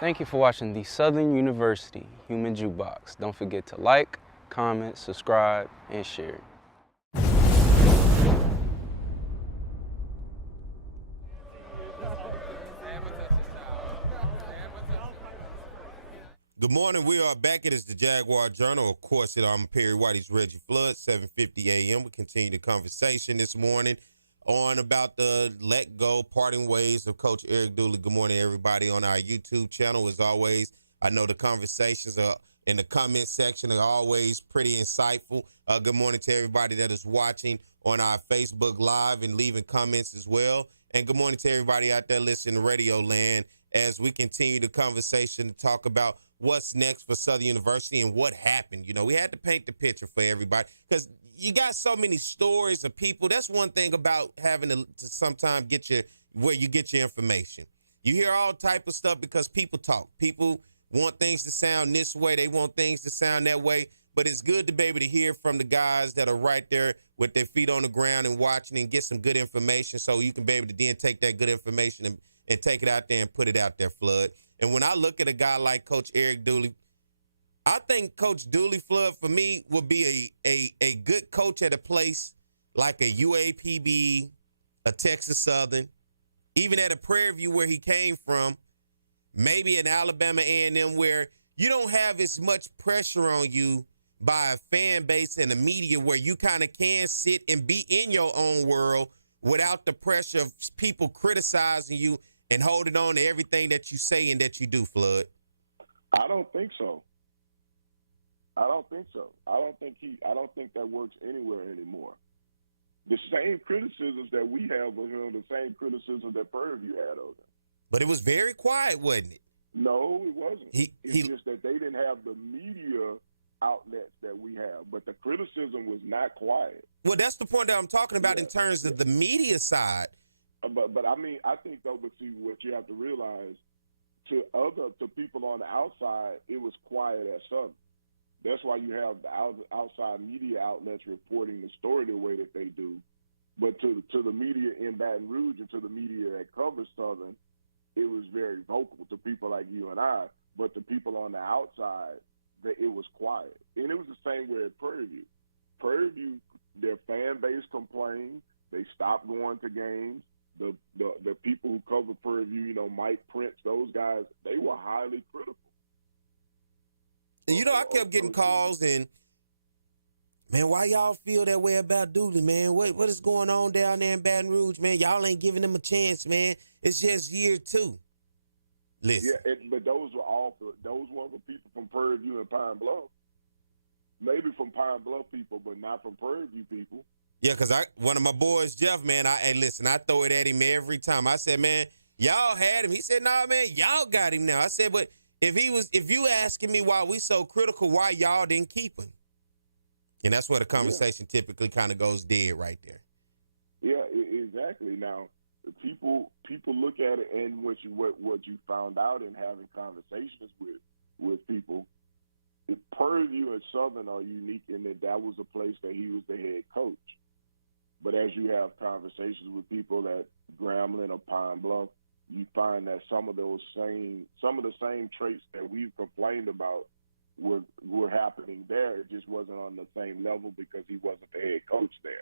Thank you for watching the Southern University Human Jukebox. Don't forget to like, comment, subscribe, and share. Good morning. We are back. It is the Jaguar Journal. Of course, I'm Perry Whitey's Reggie Flood, 7:50 a.m. We continue the conversation this morning on about the let go, parting ways of Coach Eric Dooley. Good morning, everybody, on our YouTube channel. As always, I know the conversations are in the comment section are always pretty insightful. Good morning to everybody that is watching on our Facebook Live and leaving comments as well. And good morning to everybody out there listening to Radio Land as we continue the conversation to talk about what's next for Southern University and what happened. You know, we had to paint the picture for everybody because you got so many stories of people. That's one thing about having to sometimes where you get your information. You hear all type of stuff because people talk. People want things to sound this way. They want things to sound that way. But it's good to be able to hear from the guys that are right there with their feet on the ground and watching and get some good information so you can be able to then take that good information and take it out there and put it out there, Flood. And when I look at a guy like Coach Eric Dooley, I think Coach Dooley, Flood, for me, would be a good coach at a place like a UAPB, a Texas Southern, even at a Prairie View where he came from, maybe an Alabama A&M where you don't have as much pressure on you by a fan base and the media where you kind of can sit and be in your own world without the pressure of people criticizing you and holding on to everything that you say and that you do, Flood. I don't think so. I don't think that works anywhere anymore. The same criticisms that we have of him, the same criticism that Prairie View had of him. But it was very quiet, wasn't it? No, it wasn't. It's just that they didn't have the media outlets that we have, but the criticism was not quiet. Well, that's the point that I'm talking about in terms of the media side. But I mean, I think though, but see, what you have to realize, to people on the outside, it was quiet at Southern. That's why you have the outside media outlets reporting the story the way that they do. But to the media in Baton Rouge and to the media that covers Southern, it was very vocal to people like you and I. But the people on the outside, it was quiet. And it was the same way at Prairie View. Prairie View, their fan base complained. They stopped going to games. The people who cover Prairie View, you know, Mike Prince, those guys, they were highly critical. And, you know, I kept getting calls and, man, why y'all feel that way about Dooley, man? What is going on down there in Baton Rouge, man? Y'all ain't giving them a chance, man. It's just year 2. Listen. Yeah, but those were the people from Prairie View and Pine Bluff. Maybe from Pine Bluff people, but not from Prairie View people. Yeah, because one of my boys, Jeff, man, I throw it at him every time. I said, man, y'all had him. He said, nah, man, y'all got him now. I said, but if you asking me why we so critical, why y'all didn't keep him? And that's where the conversation typically kind of goes dead right there. Yeah, exactly. Now, people look at it, and what you found out in having conversations with people, Prairie View and Southern are unique in that was a place that he was the head coach. But as you have conversations with people at Grambling or Pine Bluff, you find that some of the same traits that we've complained about were happening there. It just wasn't on the same level because he wasn't the head coach there.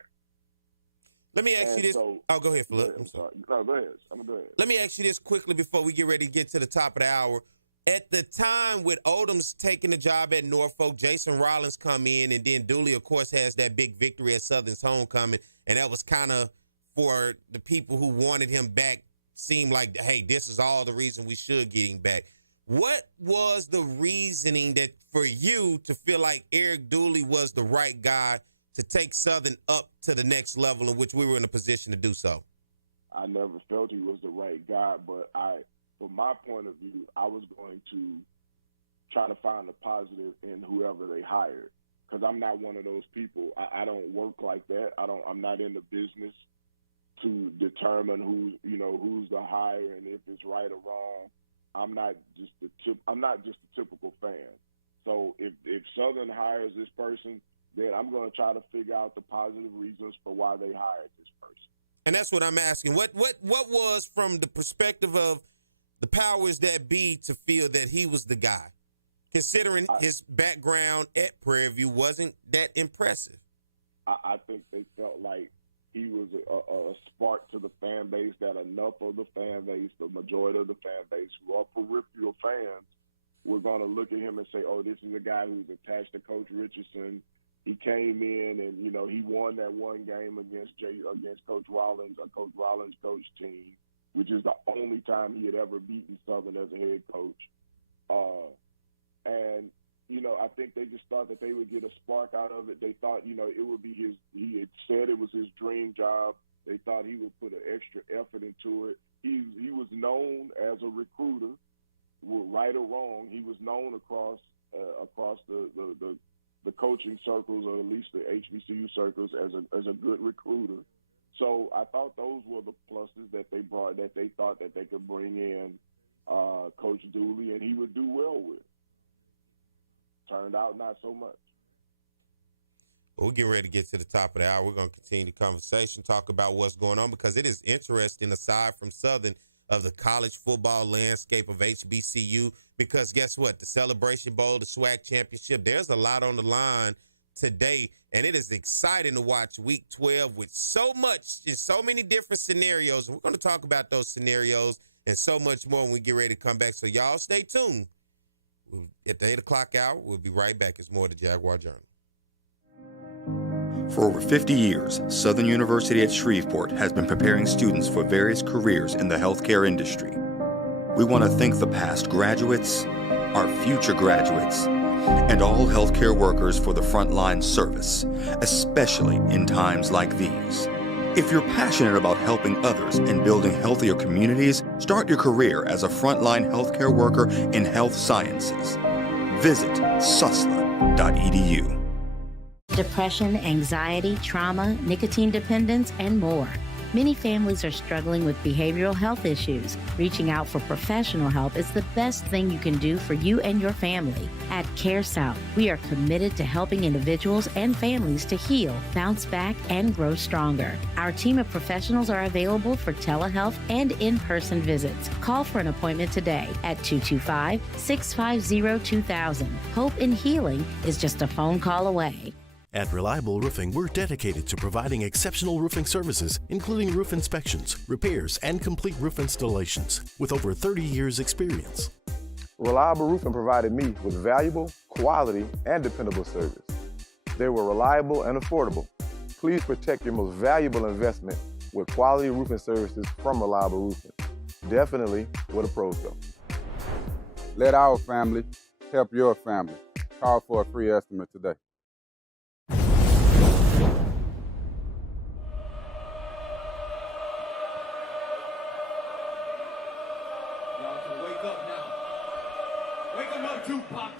Let me ask you this. Go ahead, Philip. I'm sorry. No, go ahead. Go ahead. Let me ask you this quickly before we get ready to get to the top of the hour. At the time with Odom's taking the job at Norfolk, Jason Rollins come in, and then Dooley, of course, has that big victory at Southern's homecoming, and that was kind of for the people who wanted him back, seemed like, hey, this is all the reason we should get him back. What was the reasoning that for you to feel like Eric Dooley was the right guy to take Southern up to the next level in which we were in a position to do so? I never felt he was the right guy, but from my point of view, I was going to try to find the positive in whoever they hired, because I'm not one of those people. I don't work like that. I'm not in the business to determine who's the hire and if it's right or wrong. I'm not just a typical fan. So if Southern hires this person, then I'm going to try to figure out the positive reasons for why they hired this person. And that's what I'm asking. What was, from the perspective of the powers that be, to feel that he was the guy, considering his background at Prairie View wasn't that impressive? I think they felt like he was a spark to the fan base, that enough of the fan base, the majority of the fan base who are peripheral fans, were going to look at him and say, oh, this is a guy who's attached to Coach Richardson. He came in and, he won that one game against Coach Rollins, Coach Rollins' coach team, which is the only time he had ever beaten Southern as a head coach. And I think they just thought that they would get a spark out of it. They thought, it would be he had said it was his dream job. They thought he would put an extra effort into it. He was known as a recruiter. right or wrong, he was known across the coaching circles, or at least the HBCU circles, as a good recruiter. So I thought those were the pluses that they brought, that they thought that they could bring in Coach Dooley, and he would do well with. Turned out not so much. Well, we're getting ready to get to the top of the hour. We're going to continue the conversation, talk about what's going on, because it is interesting, aside from Southern, of the college football landscape of HBCU, because guess what? The Celebration Bowl, the SWAC Championship, there's a lot on the line today, and it is exciting to watch Week 12 with so much in so many different scenarios. We're going to talk about those scenarios and so much more when we get ready to come back. So y'all stay tuned. At the 8 o'clock hour, we'll be right back. It's more of the Jaguar Journal. For over 50 years, Southern University at Shreveport has been preparing students for various careers in the healthcare industry. We want to thank the past graduates, our future graduates, and all healthcare workers for the frontline service, especially in times like these. If you're passionate about helping others and building healthier communities, start your career as a frontline healthcare worker in health sciences. Visit susla.edu. Depression, anxiety, trauma, nicotine dependence, and more. Many families are struggling with behavioral health issues. Reaching out for professional help is the best thing you can do for you and your family. At CareSouth, we are committed to helping individuals and families to heal, bounce back, and grow stronger. Our team of professionals are available for telehealth and in-person visits. Call for an appointment today at 225-650-2000. Hope in healing is just a phone call away. At Reliable Roofing, we're dedicated to providing exceptional roofing services, including roof inspections, repairs, and complete roof installations, with over 30 years' experience. Reliable Roofing provided me with valuable, quality, and dependable service. They were reliable and affordable. Please protect your most valuable investment with quality roofing services from Reliable Roofing. Definitely with a Pro Pro. Let our family help your family. Call for a free estimate today. Tupac.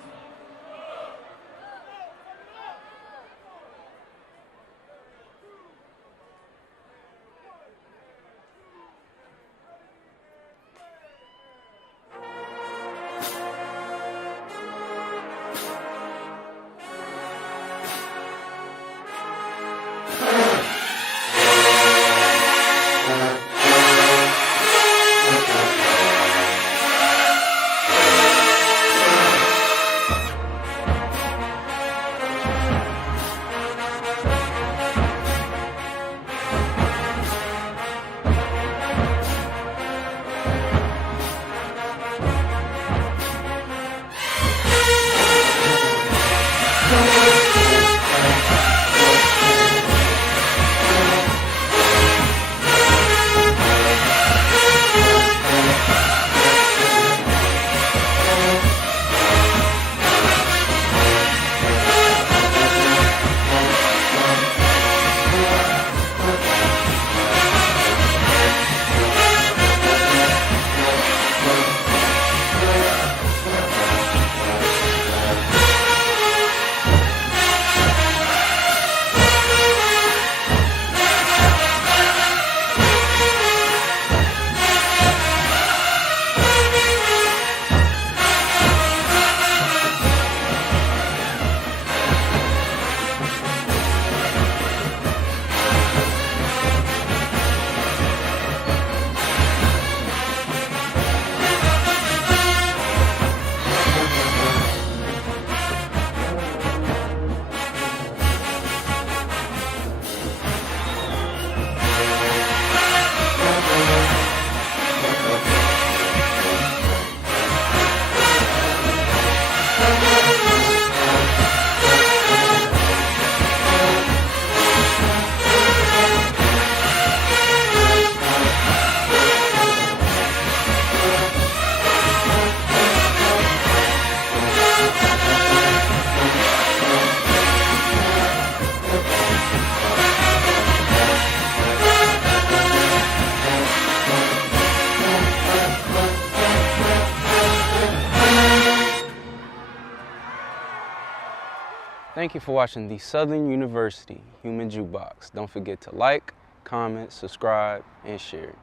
Thank you for watching the Southern University Human Jukebox. Don't forget to like, comment, subscribe, and share.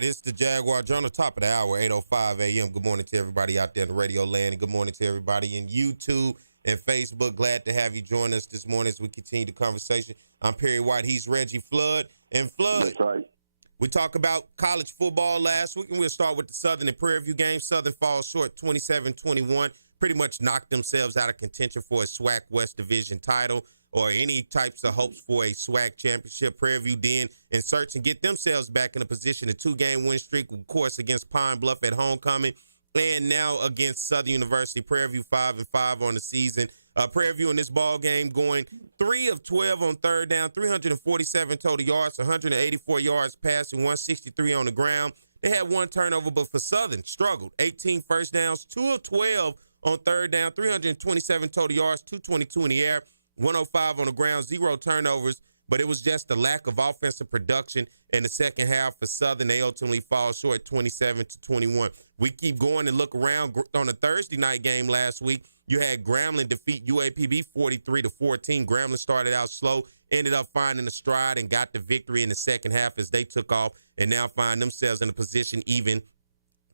It's the Jaguar Journal, top of the hour, 8:05 a.m. Good morning to everybody out there in the radio land, and good morning to everybody in YouTube and Facebook. Glad to have you join us this morning as we continue the conversation. I'm Perry White. He's Reggie Flood. And Flood, That's right. we talked about college football last week, and we'll start with the Southern and Prairie View game. Southern falls short 27-21, pretty much knocked themselves out of contention for a SWAC West Division title or any types of hopes for a SWAC championship. Prairie View then inserts and get themselves back in a position, a 2-game win streak, of course, against Pine Bluff at homecoming, and now against Southern University. Prairie View 5-5 on the season. Prairie View in this ball game going 3 of 12 on third down, 347 total yards, 184 yards passing, 163 on the ground. They had one turnover, but for Southern, struggled. 18 first downs, 2 of 12 on third down, 327 total yards, 222 in the air, 105 on the ground, 0 turnovers. but it was just the lack of offensive production in the second half for Southern. They ultimately fall short 27-21. We keep going and look around on a Thursday night game last week. You had Grambling defeat UAPB 43-14. Grambling started out slow, ended up finding a stride and got the victory in the second half as they took off and now find themselves in a position even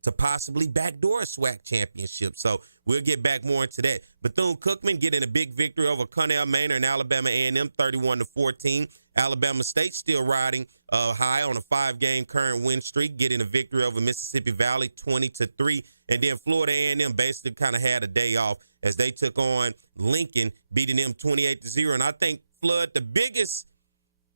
to possibly backdoor a SWAC championship. So we'll get back more into that. Bethune-Cookman getting a big victory over Connell Manor and Alabama A&M 31-14. Alabama State still riding high on a 5-game current win streak, getting a victory over Mississippi Valley 20-3. And then Florida A&M basically kind of had a day off as they took on Lincoln, beating them 28-0. And I think, Flood, the biggest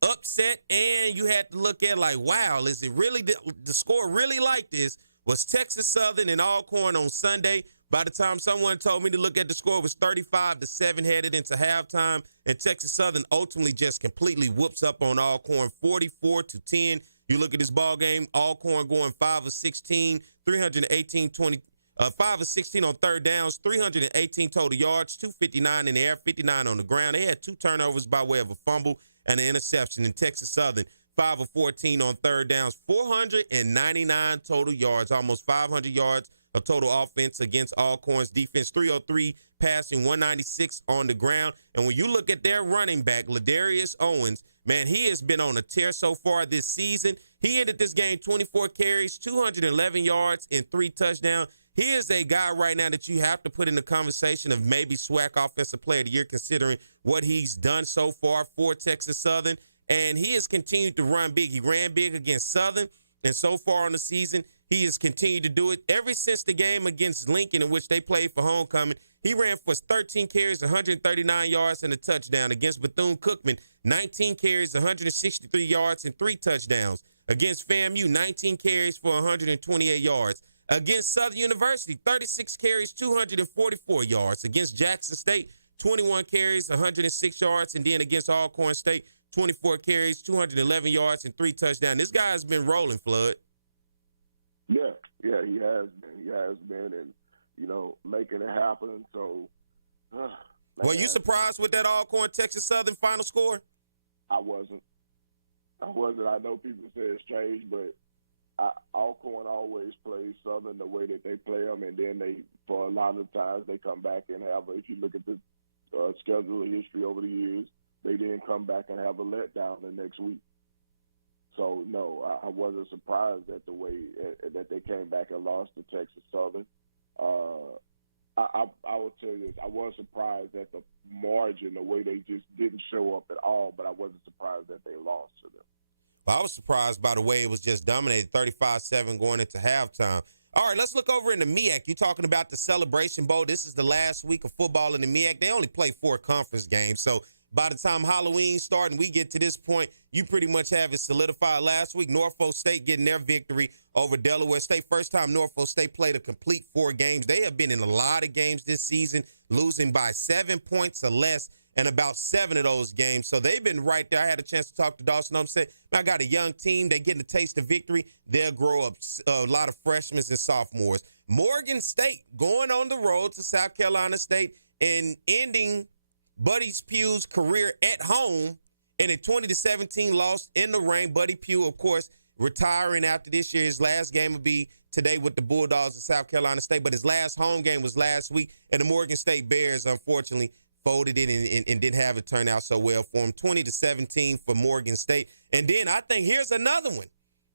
upset, and you had to look at like, wow, is it really the score really like this? Was Texas Southern and Alcorn on Sunday. By the time someone told me to look at the score, it was 35-7 headed into halftime, and Texas Southern ultimately just completely whoops up on Alcorn 44-10. You look at this ball game, Alcorn going 5 of 16, 5 of 16 on third downs, 318 total yards, 259 in the air, 59 on the ground. They had 2 turnovers by way of a fumble and an interception. In Texas Southern, 5 of 14 on third downs, 499 total yards, almost 500 yards of total offense against Alcorn's defense, 303 passing, 196 on the ground. And when you look at their running back, Ladarius Owens, man, he has been on a tear so far this season. He ended this game 24 carries, 211 yards, and 3 touchdowns. He is a guy right now that you have to put in the conversation of maybe SWAC Offensive Player of the Year, considering what he's done so far for Texas Southern. And he has continued to run big. He ran big against Southern, and so far on the season, he has continued to do it. Ever since the game against Lincoln, in which they played for homecoming, he ran for 13 carries, 139 yards, and a touchdown. Against Bethune-Cookman, 19 carries, 163 yards, and 3 touchdowns. Against FAMU, 19 carries for 128 yards. Against Southern University, 36 carries, 244 yards. Against Jackson State, 21 carries, 106 yards. And then against Alcorn State, 24 carries, 211 yards, and 3 touchdowns. This guy has been rolling, Flood. Yeah, he has been. He has been, and, making it happen. So, were you surprised with that Alcorn Texas Southern final score? I wasn't. I know people say it's strange, but Alcorn always plays Southern the way that they play them, and then for a lot of times, they come back and have, if you look at the schedule history over the years, they then come back and have a letdown the next week. So, no, I wasn't surprised at the way that they came back and lost to Texas Southern. I will tell you this, I was surprised at the margin, the way they just didn't show up at all, but I wasn't surprised that they lost to them. I was surprised by the way it was just dominated, 35-7 going into halftime. All right, let's look over in the MEAC. You're talking about the Celebration Bowl. This is the last week of football in the MEAC. They only play 4 conference games, so by the time Halloween starts and we get to this point, you pretty much have it solidified. Last week, Norfolk State getting their victory over Delaware State. First time Norfolk State played a complete 4 games. They have been in a lot of games this season, losing by 7 points or less in about 7 of those games. So they've been right there. I had a chance to talk to Dawson. I'm saying, I got a young team. They're getting a taste of victory. They'll grow up a lot of freshmen and sophomores. Morgan State going on the road to South Carolina State and ending Buddy Pugh's career at home in a 20-17 loss in the rain. Buddy Pugh, of course, retiring after this year. His last game will be today with the Bulldogs of South Carolina State, but his last home game was last week, and the Morgan State Bears, unfortunately, folded it and didn't have it turn out so well for him. 20-17 for Morgan State. And then I think here's another one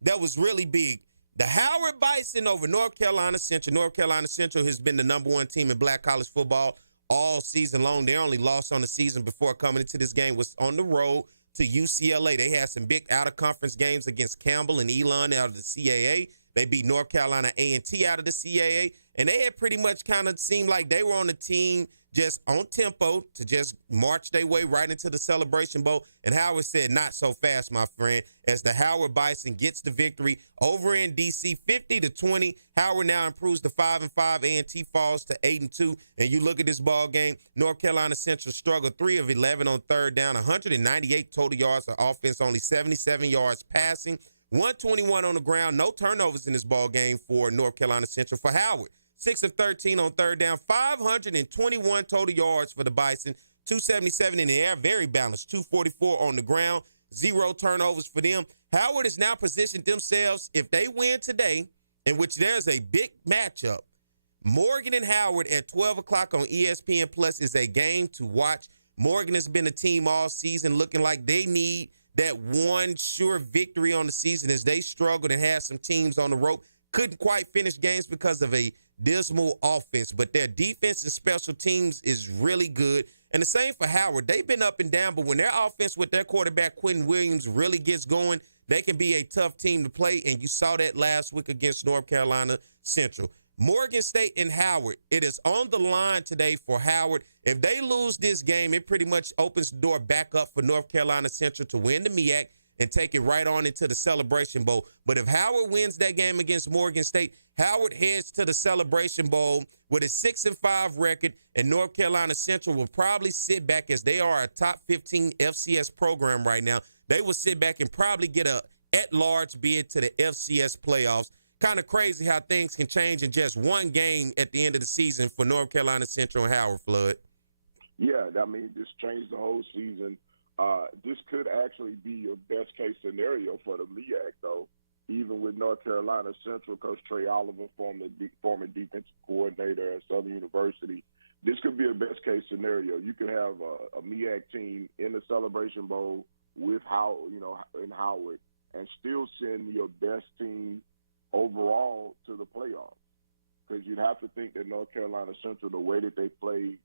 that was really big. The Howard Bison over North Carolina Central. North Carolina Central has been the #1 team in black college football all season long. Their only loss on the season before coming into this game was on the road to UCLA. They had some big out-of-conference games against Campbell and Elon out of the CAA. They beat North Carolina A&T out of the CAA, and they had pretty much kind of seemed like they were on the team just on tempo to just march their way right into the Celebration Bowl. And Howard said, not so fast, my friend, as the Howard Bison gets the victory over in D.C., 50-20. Howard now improves to 5-5. A&T falls to 8-2. And you look at this ball game, North Carolina Central struggled 3 of 11 on third down, 198 total yards of offense, only 77 yards passing, 121 on the ground. No turnovers in this ball game for North Carolina Central. For Howard, 6 of 13 on third down, 521 total yards for the Bison, 277 in the air, very balanced, 244 on the ground. 0 turnovers for them. Howard has now positioned themselves, if they win today, in which there's a big matchup, Morgan and Howard at 12 o'clock on ESPN Plus is a game to watch. Morgan has been a team all season looking like they need that one sure victory on the season as they struggled and had some teams on the rope. Couldn't quite finish games because of a dismal offense, but their defense and special teams is really good. And the same for Howard. They've been up and down, but when their offense with their quarterback, Quentin Williams, really gets going, they can be a tough team to play, and you saw that last week against North Carolina Central. Morgan State and Howard, it is on the line today for Howard. If they lose this game, it pretty much opens the door back up for North Carolina Central to win the MEAC and take it right on into the Celebration Bowl. But if Howard wins that game against Morgan State, Howard heads to the Celebration Bowl with a 6-5 record, and North Carolina Central will probably sit back, as they are a top 15 FCS program right now. They will sit back and probably get a at-large bid to the FCS playoffs. Kind of crazy how things can change in just one game at the end of the season for North Carolina Central and Howard Flood. Yeah, I mean, this changed the whole season. This could actually be a best-case scenario for the MEAC, though, even with North Carolina Central. Coach Trey Oliver, former defensive coordinator at Southern University. This could be a best-case scenario. You could have a MEAC team in the Celebration Bowl with Howard, in Howard, and still send your best team overall to the playoffs. Because you'd have to think that North Carolina Central, the way that they played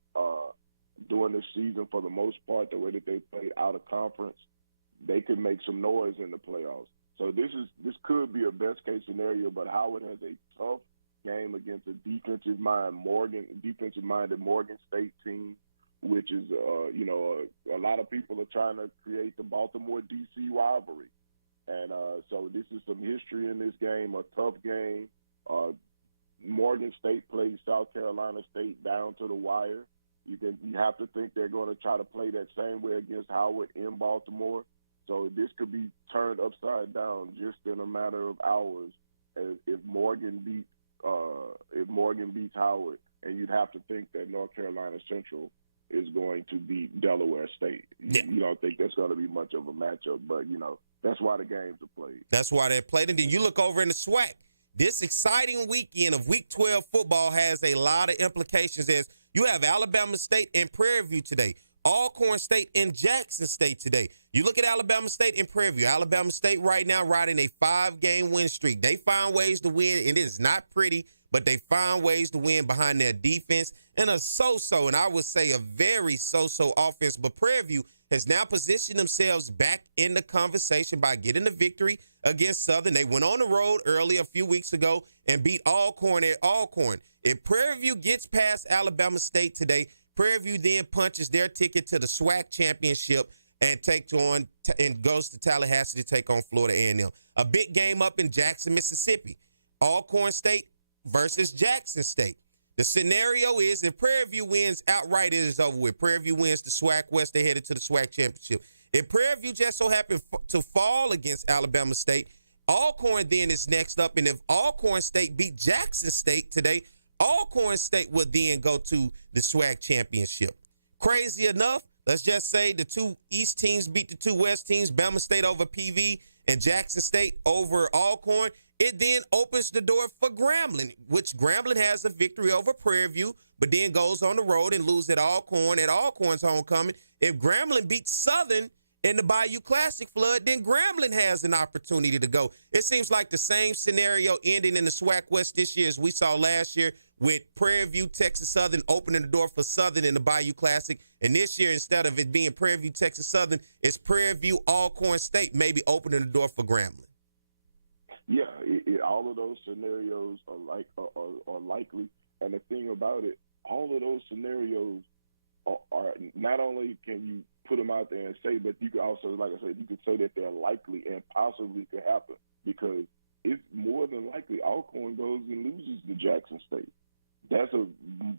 during this season, for the most part, the way that they played out of conference, they could make some noise in the playoffs. So this could be a best case scenario, but Howard has a tough game against a defensive-minded Morgan State team, which is a lot of people are trying to create the Baltimore DC rivalry. And so this is some history in this game, a tough game. Morgan State played South Carolina State down to the wire. You have to think they're going to try to play that same way against Howard in Baltimore. So this could be turned upside down just in a matter of hours if Morgan beats Howard. And you'd have to think that North Carolina Central is going to beat Delaware State. Yeah. You don't think that's going to be much of a matchup, but that's why the games are played. That's why they're played. And then you look over in the SWAC. This exciting weekend of Week 12 football has a lot of implications, as you have Alabama State and Prairie View today, Alcorn State and Jackson State today. You look at Alabama State and Prairie View. Alabama State right now riding a 5-game win streak. They find ways to win. It is not pretty, but they find ways to win behind their defense and a so-so, and I would say a very so-so offense. But Prairie View has now positioned themselves back in the conversation by getting the victory against Southern. They went on the road early a few weeks ago and beat Alcorn at Alcorn. If Prairie View gets past Alabama State today, Prairie View then punches their ticket to the SWAC championship and goes to Tallahassee to take on Florida A&M. A big game up in Jackson, Mississippi. Alcorn State versus Jackson State. The scenario is if Prairie View wins outright, it is over with. Prairie View wins the SWAC West, they headed to the SWAC championship. If Prairie View just so happened to fall against Alabama State, Alcorn then is next up. And if Alcorn State beat Jackson State today, Alcorn State will then go to the SWAC championship. Crazy enough, let's just say the two East teams beat the two West teams, Bama State over PV and Jackson State over Alcorn. It then opens the door for Grambling, which Grambling has a victory over Prairie View, but then goes on the road and loses at Alcorn's homecoming. If Grambling beats Southern in the Bayou Classic Flood, then Grambling has an opportunity to go. It seems like the same scenario ending in the SWAC West this year as we saw last year, with Prairie View, Texas Southern opening the door for Southern in the Bayou Classic. And this year, instead of it being Prairie View, Texas Southern, it's Prairie View, Alcorn State maybe opening the door for Grambling. Yeah, all of those scenarios are likely. And the thing about it, all of those scenarios are not only can you put them out there and say, but you can also, like I said, you can say that they're likely and possibly could happen, because it's more than likely Alcorn goes and loses to Jackson State. That's a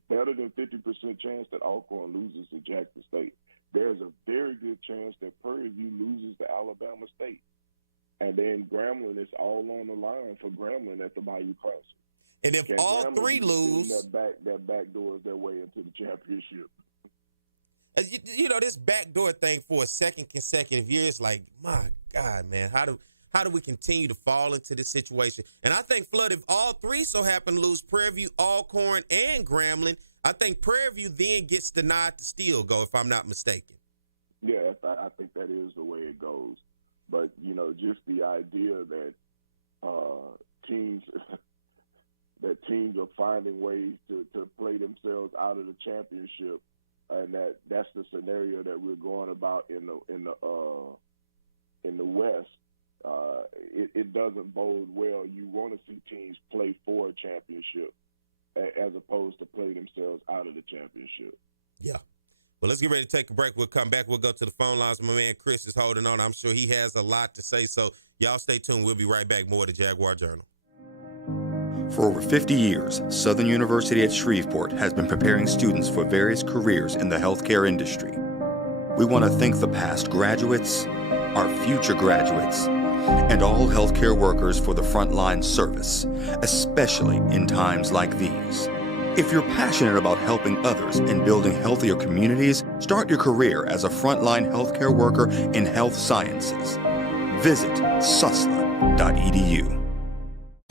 better than 50% chance that Alcorn loses to Jackson State. There's a very good chance that Prairie View loses to Alabama State. And then Grambling is all on the line for Grambling at the Bayou Classic. And if all three lose, that back doors their way into the championship. this backdoor thing for a second consecutive year is like, my God, man, how do we continue to fall into this situation? And I think, Flood, if all three so happen to lose, Prairie View, Alcorn, and Grambling, I think Prairie View then gets denied to still go, if I'm not mistaken. Yeah, I think that is the way it goes. But, just the idea that teams are finding ways to play themselves out of the championship, and that's the scenario that we're going about in the West. It doesn't bode well. You want to see teams play for a championship as opposed to play themselves out of the championship. Yeah. Well, let's get ready to take a break. We'll come back. We'll go to the phone lines. My man Chris is holding on. I'm sure he has a lot to say. So y'all stay tuned. We'll be right back. More of the Jaguar Journal. For over 50 years, Southern University at Shreveport has been preparing students for various careers in the healthcare industry. We want to thank the past graduates, our future graduates, and all healthcare workers for the frontline service, especially in times like these. If you're passionate about helping others and building healthier communities, start your career as a frontline healthcare worker in health sciences. Visit susla.edu.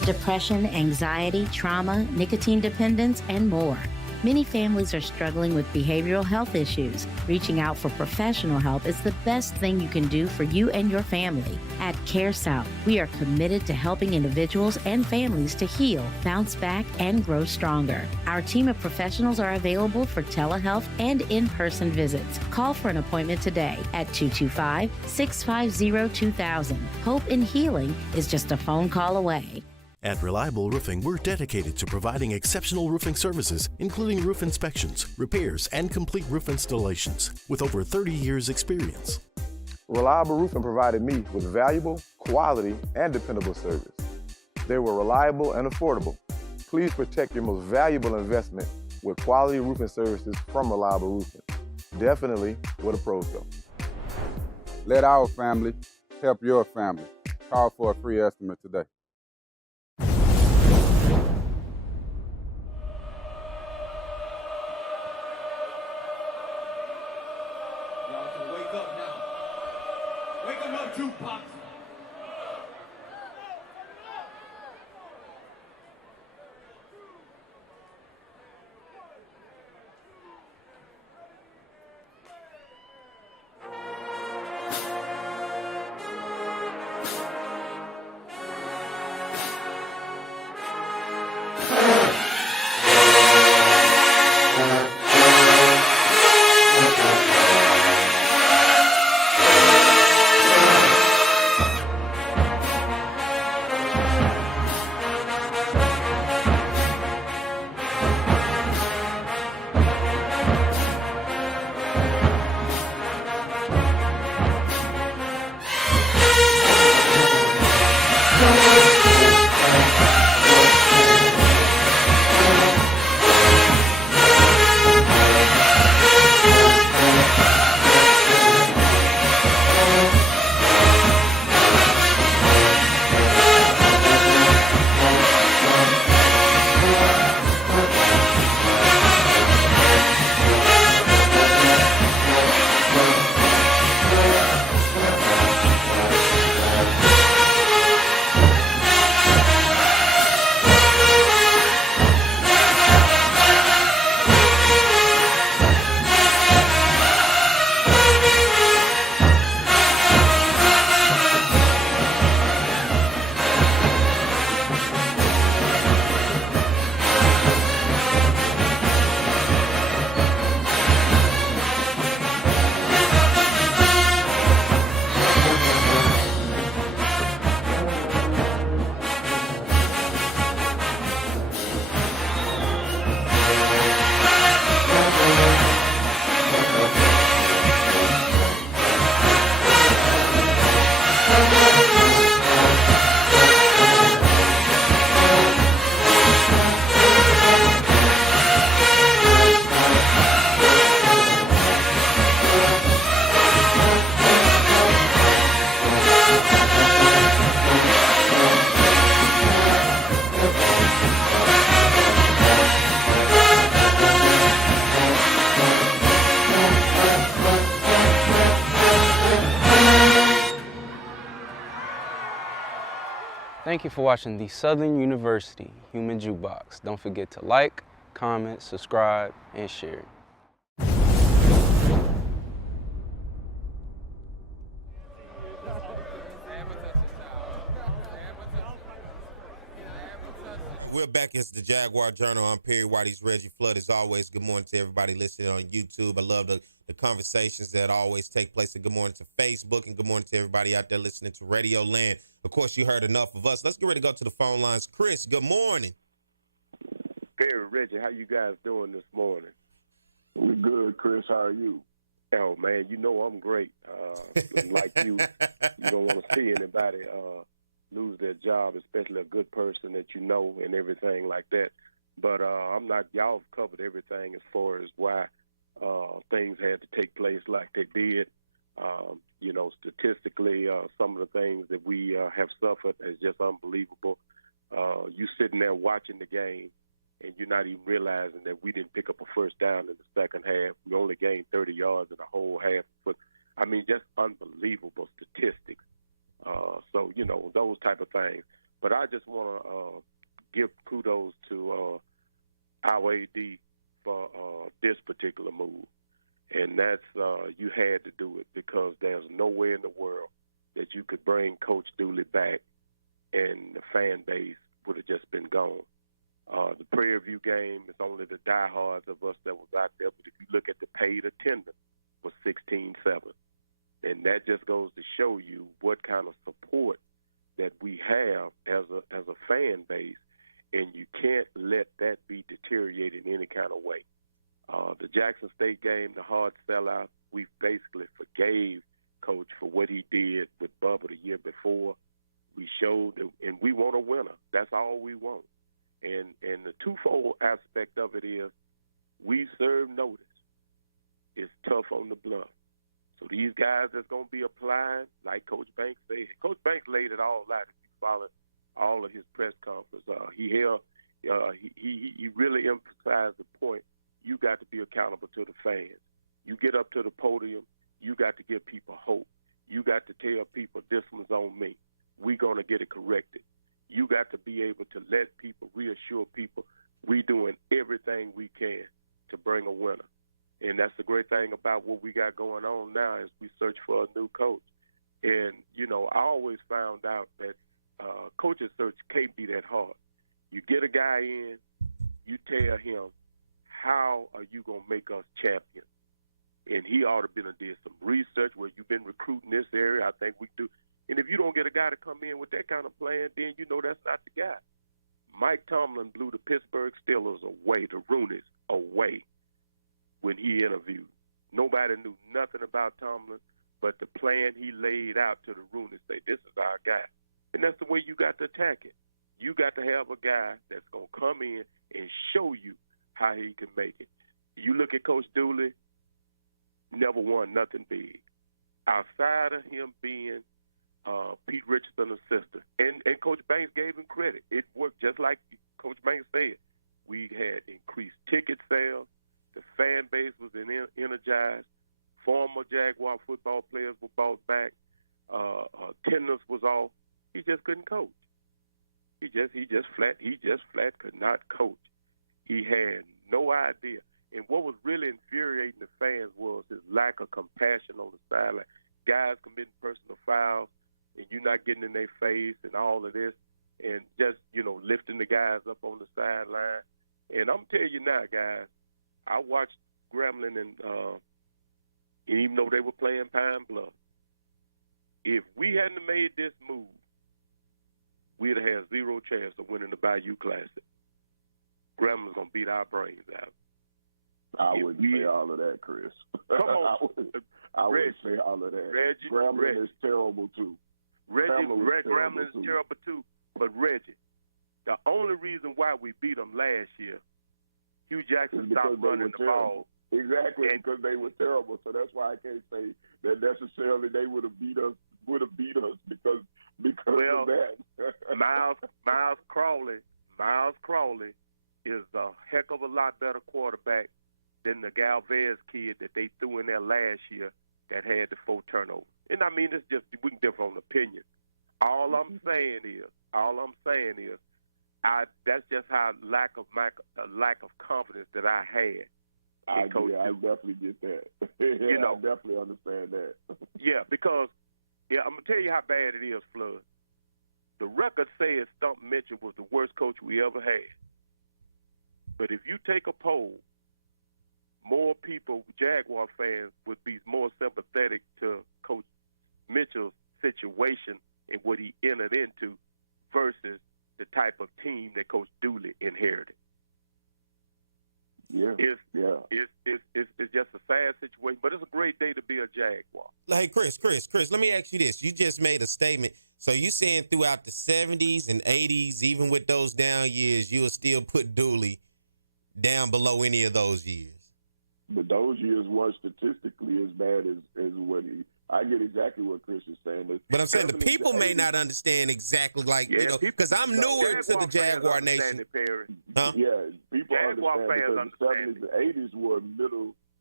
Depression, anxiety, trauma, nicotine dependence, and more. Many families are struggling with behavioral health issues. Reaching out for professional help is the best thing you can do for you and your family. At Care South, we are committed to helping individuals and families to heal, bounce back, and grow stronger. Our team of professionals are available for telehealth and in-person visits. Call for an appointment today at 225-650-2000. Hope in healing is just a phone call away. At Reliable Roofing, we're dedicated to providing exceptional roofing services, including roof inspections, repairs, and complete roof installations, with over 30 years' experience. Reliable Roofing provided me with valuable, quality, and dependable service. They were reliable and affordable. Please protect your most valuable investment with quality roofing services from Reliable Roofing. Definitely where the pros go. Let our family help your family. Call for a free estimate today. Thank you for watching the Southern University Human Jukebox. Don't forget to like, comment, subscribe, and share. We're back. It's the Jaguar Journal. I'm Perry White. He's Reggie Flood. As always, good morning to everybody listening on YouTube. I love the conversations that always take place. And good morning to Facebook. And good morning to everybody out there listening to Radio Land. Of course, you heard enough of us. Let's get ready to go to the phone lines. Chris, good morning. Perry, Reggie, how you guys doing this morning? We're good, Chris. How are you? Oh, man, you know I'm great. Like you don't want to see anybody lose their job, especially a good person that you know and everything like that. But y'all have covered everything as far as why things had to take place like they did. Statistically, some of the things that we have suffered is just unbelievable. You sitting there watching the game, and you're not even realizing that we didn't pick up a first down in the second half. We only gained 30 yards in the whole half. But, just unbelievable statistics. Those type of things. But I just want to give kudos to our AD for this particular move. And that's you had to do it because there's nowhere in the world that you could bring Coach Dooley back and the fan base would have just been gone. The Prairie View game is only the diehards of us that was out there. But if you look at the paid attendance, was 16-7. And that just goes to show you what kind of support that we have as a fan base, and you can't let that be deteriorated in any kind of way. The Jackson State game, the hard sellout, we basically forgave Coach for what he did with Bubba the year before. We showed, and we want a winner. That's all we want. And the twofold aspect of it is we serve notice. It's tough on the bluff. So these guys that's going to be applying, like Coach Banks said, Coach Banks laid it all out. If you follow all of his press conference, he really emphasized the point. You got to be accountable to the fans. You get up to the podium, you got to give people hope. You got to tell people this one's on me. We're going to get it corrected. You got to be able to let people, reassure people, we doing everything we can to bring a winner. And that's the great thing about what we got going on now is we search for a new coach. And, I always found out that coaching search can't be that hard. You get a guy in, you tell him, how are you going to make us champions? And he ought to did some research where you've been recruiting this area. I think we do. And if you don't get a guy to come in with that kind of plan, then you know that's not the guy. Mike Tomlin blew the Pittsburgh Steelers away, the Roonies away, when he interviewed. Nobody knew nothing about Tomlin, but the plan he laid out to the Roonies, say, this is our guy. And that's the way you got to attack it. You got to have a guy that's going to come in and show you how he can make it. You look at Coach Dooley, never won nothing big. Outside of him being Pete Richardson assistant, and Coach Banks gave him credit. It worked just like Coach Banks said. We had increased ticket sales. The fan base was energized. Former Jaguar football players were brought back. Attendance was off. He just couldn't coach. He just flat could not coach. He had no idea. And what was really infuriating the fans was his lack of compassion on the sideline. Guys committing personal fouls, and you're not getting in their face and all of this, and just, lifting the guys up on the sideline. And I'm telling you now, guys, I watched Gremlin, and even though they were playing Pine Bluff, if we hadn't made this move, we'd have had zero chance of winning the Bayou Classic. Gremlin's going to beat our brains out. I wouldn't say all of that, Chris. Come on. I wouldn't say all of that. Gremlin is terrible, too. Gremlin is terrible, too. But, Reggie, the only reason why we beat them last year, Hugh Jackson stopped running the ball. Exactly, because they were terrible. So that's why I can't say that necessarily they would have beat us because of that. Miles Crawley is a heck of a lot better quarterback than the Galvez kid that they threw in there last year that had the 4 turnovers. And it's just, we can differ on opinion. All I'm saying is, that's just how lack of confidence that I had. I definitely get that. I definitely understand that. Yeah, because I'm gonna tell you how bad it is, Flood. The record says Stump Mitchell was the worst coach we ever had. But if you take a poll, more people, Jaguar fans, would be more sympathetic to Coach Mitchell's situation and what he entered into versus the type of team that Coach Dooley inherited. It's just a sad situation, but it's a great day to be a Jaguar. Hey, Chris, let me ask you this. You just made a statement. So you saying throughout the 70s and 80s, even with those down years, you will still put Dooley down below any of those years? But those years weren't statistically as bad as what I get exactly what Chris is saying. But I'm saying the people may not understand exactly, because I'm newer to the Jaguar Nation. Huh? Yeah, people understand because the 70s and 80s were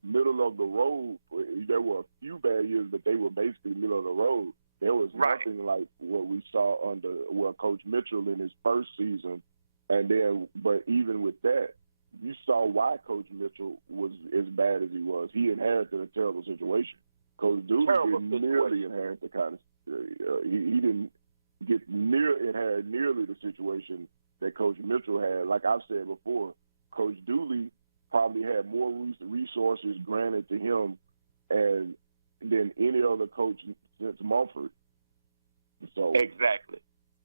middle of the road. There were a few bad years, but they were basically middle of the road. There was nothing like what we saw under Coach Mitchell in his first season, but even with that, you saw why Coach Mitchell was as bad as he was. He inherited a terrible situation. Coach Dooley didn't nearly inherit the kind of he didn't inherit nearly the situation that Coach Mitchell had. Like I've said before, Coach Dooley probably had more resources granted to him than any other coach since Mumford. So exactly.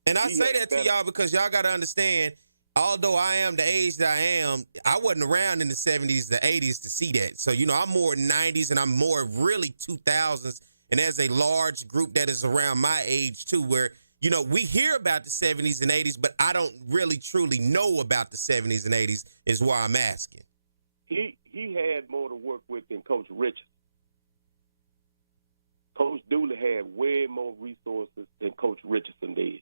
And I say that to y'all because y'all got to understand, although I am the age that I am, I wasn't around in the 70s, the 80s to see that. So, I'm more 90s and I'm more really 2000s. And there's a large group that is around my age, too, where, we hear about the 70s and 80s, but I don't really truly know about the 70s and 80s is why I'm asking. He had more to work with than Coach Richardson. Coach Dooley had way more resources than Coach Richardson did.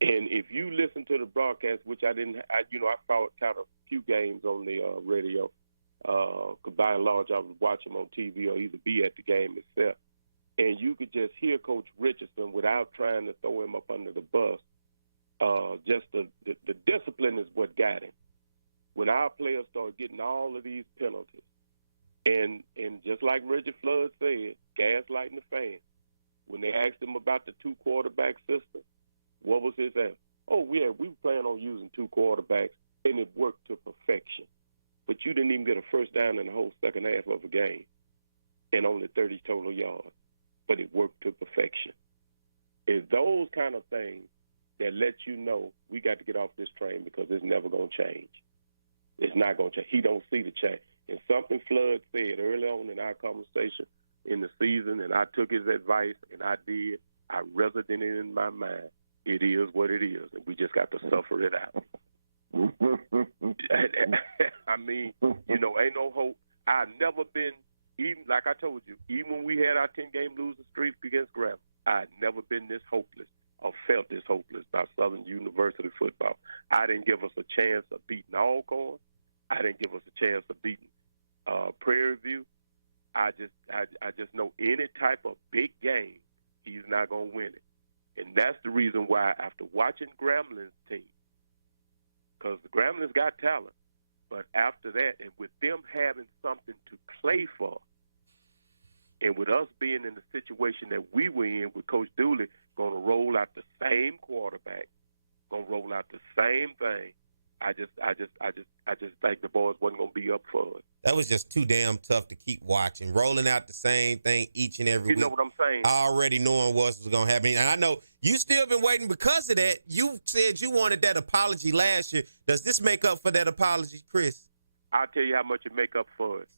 And if you listen to the broadcast, which I didn't, I followed kind of a few games on the radio. By and large, I would watch them on TV or either be at the game itself. And you could just hear Coach Richardson without trying to throw him up under the bus. Just the discipline is what got him. When our players started getting all of these penalties, and just like Reggie Flood said, gaslighting the fans, when they asked him about the 2-quarterback system, what was his answer? Oh, yeah, we plan on using 2 quarterbacks, and it worked to perfection. But you didn't even get a first down in the whole second half of a game and only 30 total yards. But it worked to perfection. It's those kind of things that let you know we got to get off this train because it's never going to change. It's not going to change. He don't see the change. And something Flood said early on in our conversation in the season, and I took his advice, and I did. I resonated it in my mind. It is what it is, and we just got to suffer it out. I mean, ain't no hope. I've never been, even like I told you, even when we had our 10-game losing streak against Graham, I'd never been this hopeless or felt this hopeless by Southern University football. I didn't give us a chance of beating Alcorn. I didn't give us a chance of beating Prairie View. I just know any type of big game, he's not going to win it. And that's the reason why, after watching Gramblin's team, because the Gramblin's got talent, but after that, and with them having something to play for, and with us being in the situation that we were in with Coach Dooley, going to roll out the same quarterback, going to roll out the same thing, I just think the boys wasn't going to be up for it. That was just too damn tough to keep watching. Rolling out the same thing each and every week. You know what I'm saying? Already knowing what was going to happen. And I know you still been waiting because of that. You said you wanted that apology last year. Does this make up for that apology, Chris? I'll tell you how much it make up for it.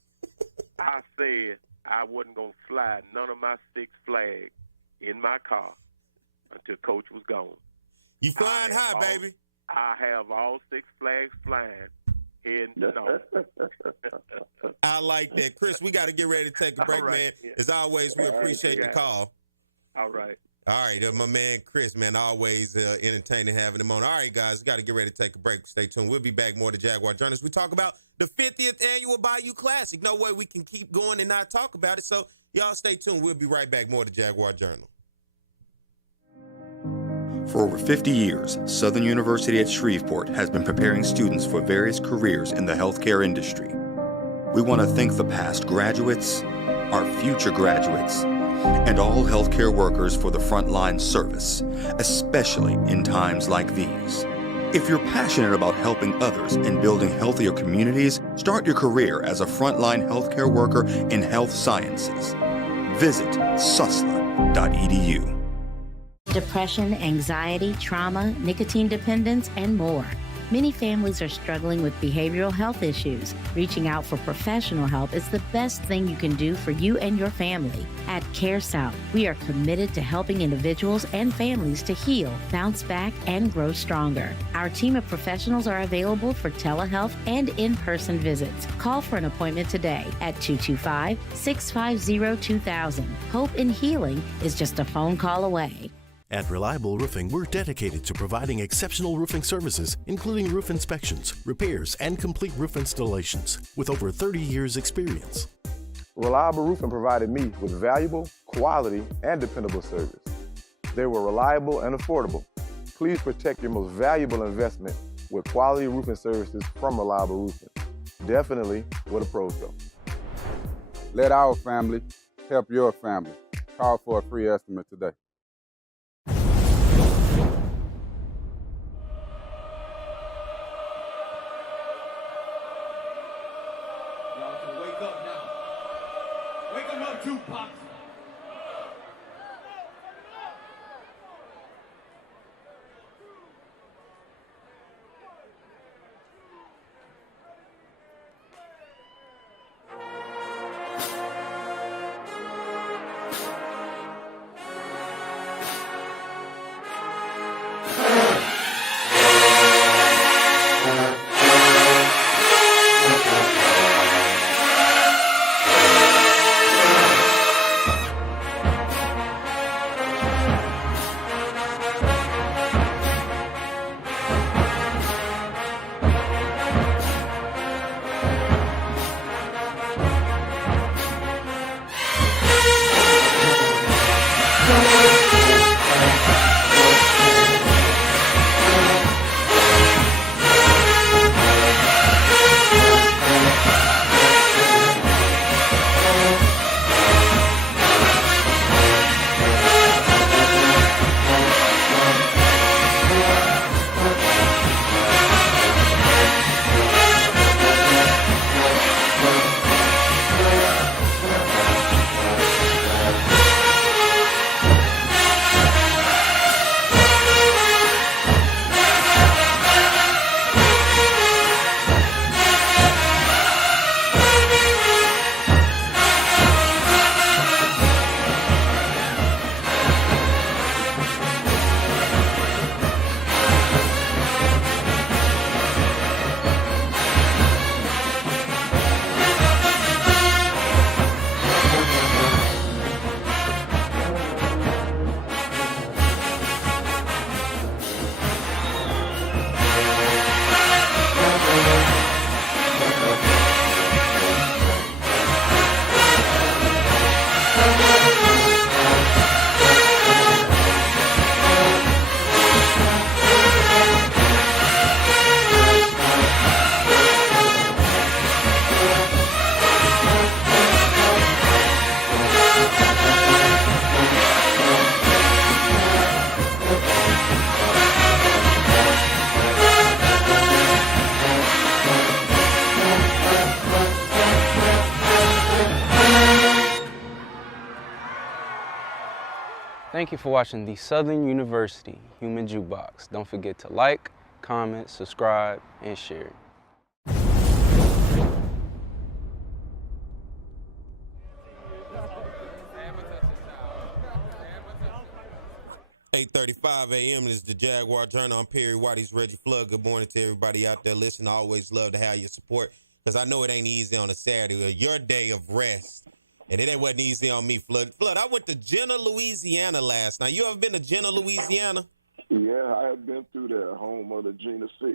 I said I wasn't going to fly none of my 6 flags in my car until Coach was gone. You flying high, baby. I have all 6 flags flying. I like that. Chris, we got to get ready to take a break, man. Yeah. As always, we appreciate the call. All right. All right, my man Chris, man, always entertaining having him on. All right, guys, we got to get ready to take a break. Stay tuned. We'll be back more to Jaguar Journal. We talk about the 50th annual Bayou Classic. No way we can keep going and not talk about it. So y'all stay tuned. We'll be right back more to Jaguar Journal. For over 50 years, Southern University at Shreveport has been preparing students for various careers in the healthcare industry. We want to thank the past graduates, our future graduates, and all healthcare workers for the frontline service, especially in times like these. If you're passionate about helping others and building healthier communities, start your career as a frontline healthcare worker in health sciences. Visit susla.edu. Depression, anxiety, trauma, nicotine dependence, and more. Many families are struggling with behavioral health issues. Reaching out for professional help is the best thing you can do for you and your family. At CareSouth, we are committed to helping individuals and families to heal, bounce back, and grow stronger. Our team of professionals are available for telehealth and in-person visits. Call for an appointment today at 225-650-2000. Hope in healing is just a phone call away. At Reliable Roofing, we're dedicated to providing exceptional roofing services, including roof inspections, repairs, and complete roof installations, with over 30 years' experience. Reliable Roofing provided me with valuable, quality, and dependable service. They were reliable and affordable. Please protect your most valuable investment with quality roofing services from Reliable Roofing. Definitely where the pros go. Let our family help your family. Call for a free estimate today. Tupac. Thank you for watching the Southern University Human Jukebox. Don't forget to like, comment, subscribe, and share. 8:35 a.m. is the Jaguar Journal. I'm Perry White. He's Reggie Flood. Good morning to everybody out there listening. I always love to have your support because I know it ain't easy on a Saturday or your day of rest. And it wasn't easy on me, Flood. Flood, I went to Jenna, Louisiana last night. You ever been to Jenna, Louisiana? Yeah, I have been through there, home of the Gina 6.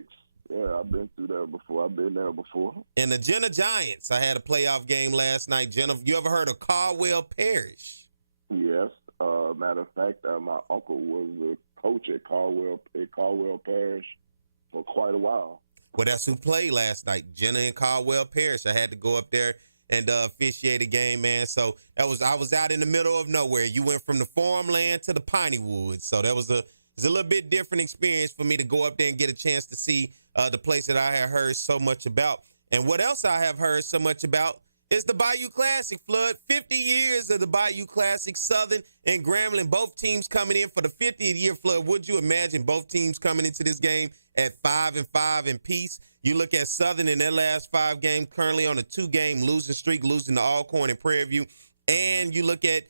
Yeah, I've been through there before. I've been there before. And the Jenna Giants. I had a playoff game last night. Jenna, you ever heard of Caldwell Parish? Yes, Matter of fact, my uncle was a coach at Caldwell Parish for quite a while. Well, that's who played last night, Jenna and Caldwell Parish. I had to go up there and officiate a game, man. So I was out in the middle of nowhere. You went from the farmland to the piney woods. So that was a little bit different experience for me to go up there and get a chance to see the place that I had heard so much about. And what else I have heard so much about is the Bayou Classic, Flood. 50 years of the Bayou Classic, Southern and Grambling, both teams coming in for the 50th year, Flood. Would you imagine both teams coming into this game at 5-5 in peace? You look at Southern in their last 5 games, currently on a 2-game losing streak, losing to Alcorn and Prairie View. And you look at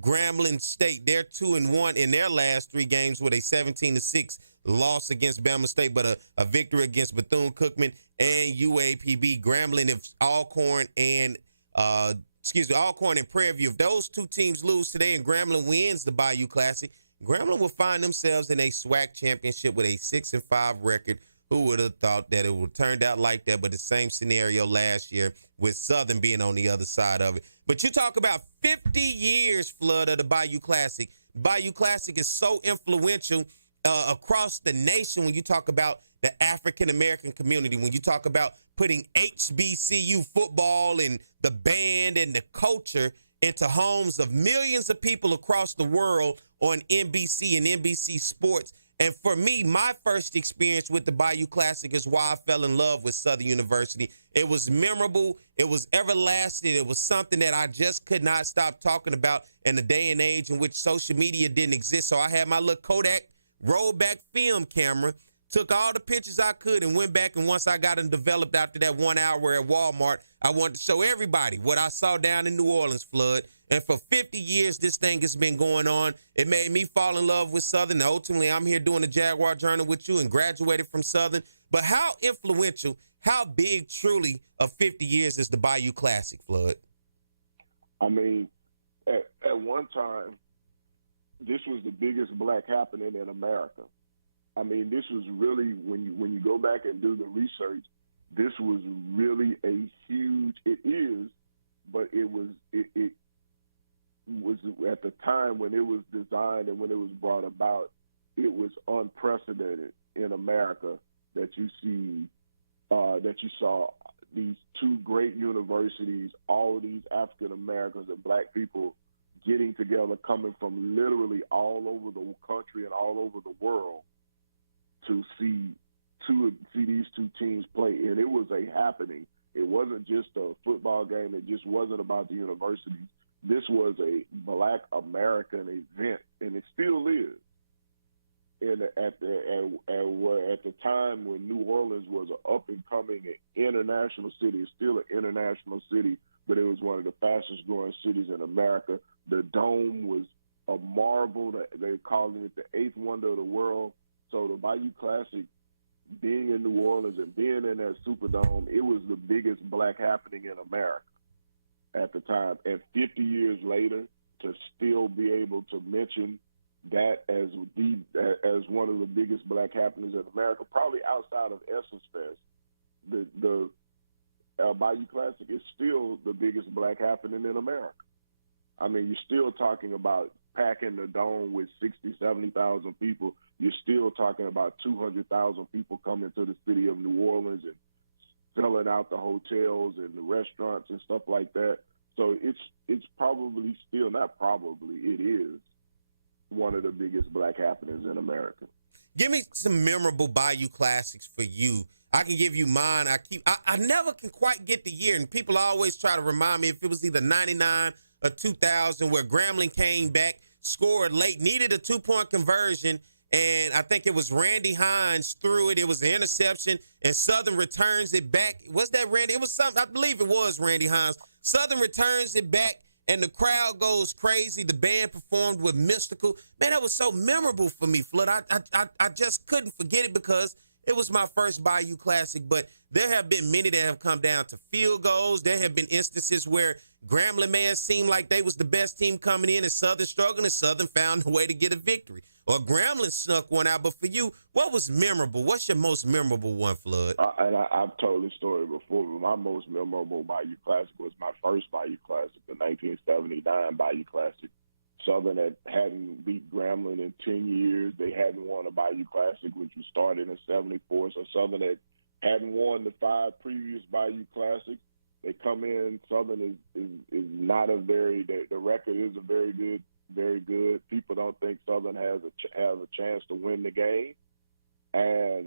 Grambling State, they're 2-1 in their last 3 games with a 17-6 loss against Bama State, but a victory against Bethune-Cookman and UAPB. Grambling, if Alcorn and Prairie View, if those 2 teams lose today and Grambling wins the Bayou Classic, Grambling will find themselves in a SWAC championship with a 6-5 record. Who would have thought that it would have turned out like that? But the same scenario last year with Southern being on the other side of it. But you talk about 50 years, Flood, of the Bayou Classic. Bayou Classic is so influential across the nation when you talk about the African-American community, when you talk about putting HBCU football and the band and the culture into homes of millions of people across the world on NBC and NBC Sports. And for me, my first experience with the Bayou Classic is why I fell in love with Southern University. It was memorable. It was everlasting. It was something that I just could not stop talking about in the day and age in which social media didn't exist. So I had my little Kodak rollback film camera, took all the pictures I could and went back. And once I got them developed after that 1 hour at Walmart, I wanted to show everybody what I saw down in New Orleans, Flood. And for 50 years, this thing has been going on. It made me fall in love with Southern. And ultimately, I'm here doing the Jaguar Journal with you and graduated from Southern. But how influential, how big truly of 50 years is the Bayou Classic, Flood? I mean, at one time, this was the biggest black happening in America. I mean, this was really, when you go back and do the research, this was really a huge, it is, but it was at the time when it was designed and when it was brought about, it was unprecedented in America that you saw these 2 great universities, all of these African Americans and black people getting together, coming from literally all over the country and all over the world to see these 2 teams play. And it was a happening. It wasn't just a football game. It just wasn't about the universities. This was a black American event, and it still is. And at the time when New Orleans was an up-and-coming international city, it's still an international city, but it was one of the fastest-growing cities in America. The Dome was a marvel. They're calling it the 8th wonder of the world. So the Bayou Classic, being in New Orleans and being in that Superdome, it was the biggest black happening in America at the time. And 50 years later, to still be able to mention that as one of the biggest black happenings in America, probably outside of Essence Fest, the Bayou Classic is still the biggest black happening in America. I mean, you're still talking about packing the Dome with 60,000, 70,000 people. You're still talking about 200,000 people coming to the city of New Orleans and filling out the hotels and the restaurants and stuff like that. So it's probably still, not probably, it is one of the biggest black happenings in America. Give me some memorable Bayou Classics for you. I can give you mine. I never can quite get the year, and people always try to remind me if it was either 99 or 2000 where Grambling came back, scored late, needed a 2-point conversion, and I think it was Randy Hines threw it. It was an interception, and Southern returns it back. Was that Randy? It was something. I believe it was Randy Hines. Southern returns it back, and the crowd goes crazy. The band performed with Mystical. Man, that was so memorable for me, Flood. I just couldn't forget it because it was my first Bayou Classic. But there have been many that have come down to field goals. There have been instances where Grambling may have seemed like they was the best team coming in and Southern struggled and Southern found a way to get a victory. Or Grambling snuck one out. But for you, what was memorable? What's your most memorable one, Flood? And I've told this story before, but my most memorable Bayou Classic was my first Bayou Classic, the 1979 Bayou Classic. Southern had 10 years. They hadn't won a Bayou Classic, which was started in '74. So Southern hadn't won the 5 previous Bayou Classics. They come in. Southern is not a very. The record is a very good. People don't think Southern has a chance to win the game, and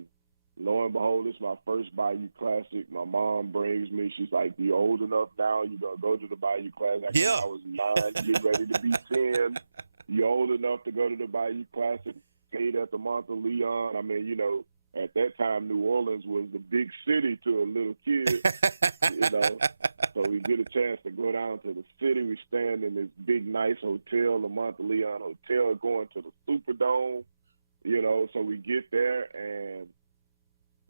lo and behold, it's my first Bayou Classic. My mom brings me. She's like, "You old enough now? You gonna go to the Bayou Classic?" Yeah. I was 9, getting ready to be 10. You old enough to go to the Bayou Classic? Stayed at the Monteleon. I mean, you know, at that time, New Orleans was the big city to a little kid. You know, so we get a chance to go down to the city. We stand in this big, nice hotel, the Monteleon Hotel, going to the Superdome. You know, so we get there and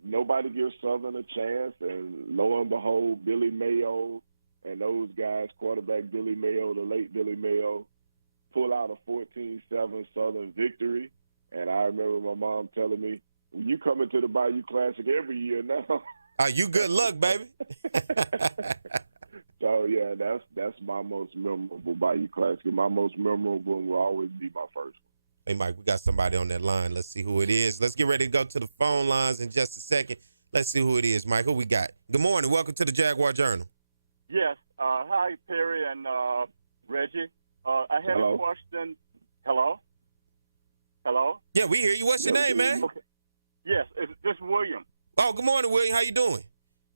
nobody gives Southern a chance, and lo and behold, Billy Mayo and those guys, quarterback Billy Mayo, the late Billy Mayo, pull out a 14-7 Southern victory. And I remember my mom telling me, "You coming to the Bayou Classic every year now." You good luck, baby. So, yeah, that's my most memorable Bayou Classic. My most memorable will always be my first one. Hey, Mike, we got somebody on that line. Let's see who it is. Let's get ready to go to the phone lines in just a second. Let's see who it is, Mike. Who we got? Good morning. Welcome to the Jaguar Journal. Yes. Hi, Perry and Reggie. I had Hello. a question. Hello? Hello? Yeah, we hear you. What's your name, man? Okay. Yes, it's just William. Oh, good morning, William. How you doing?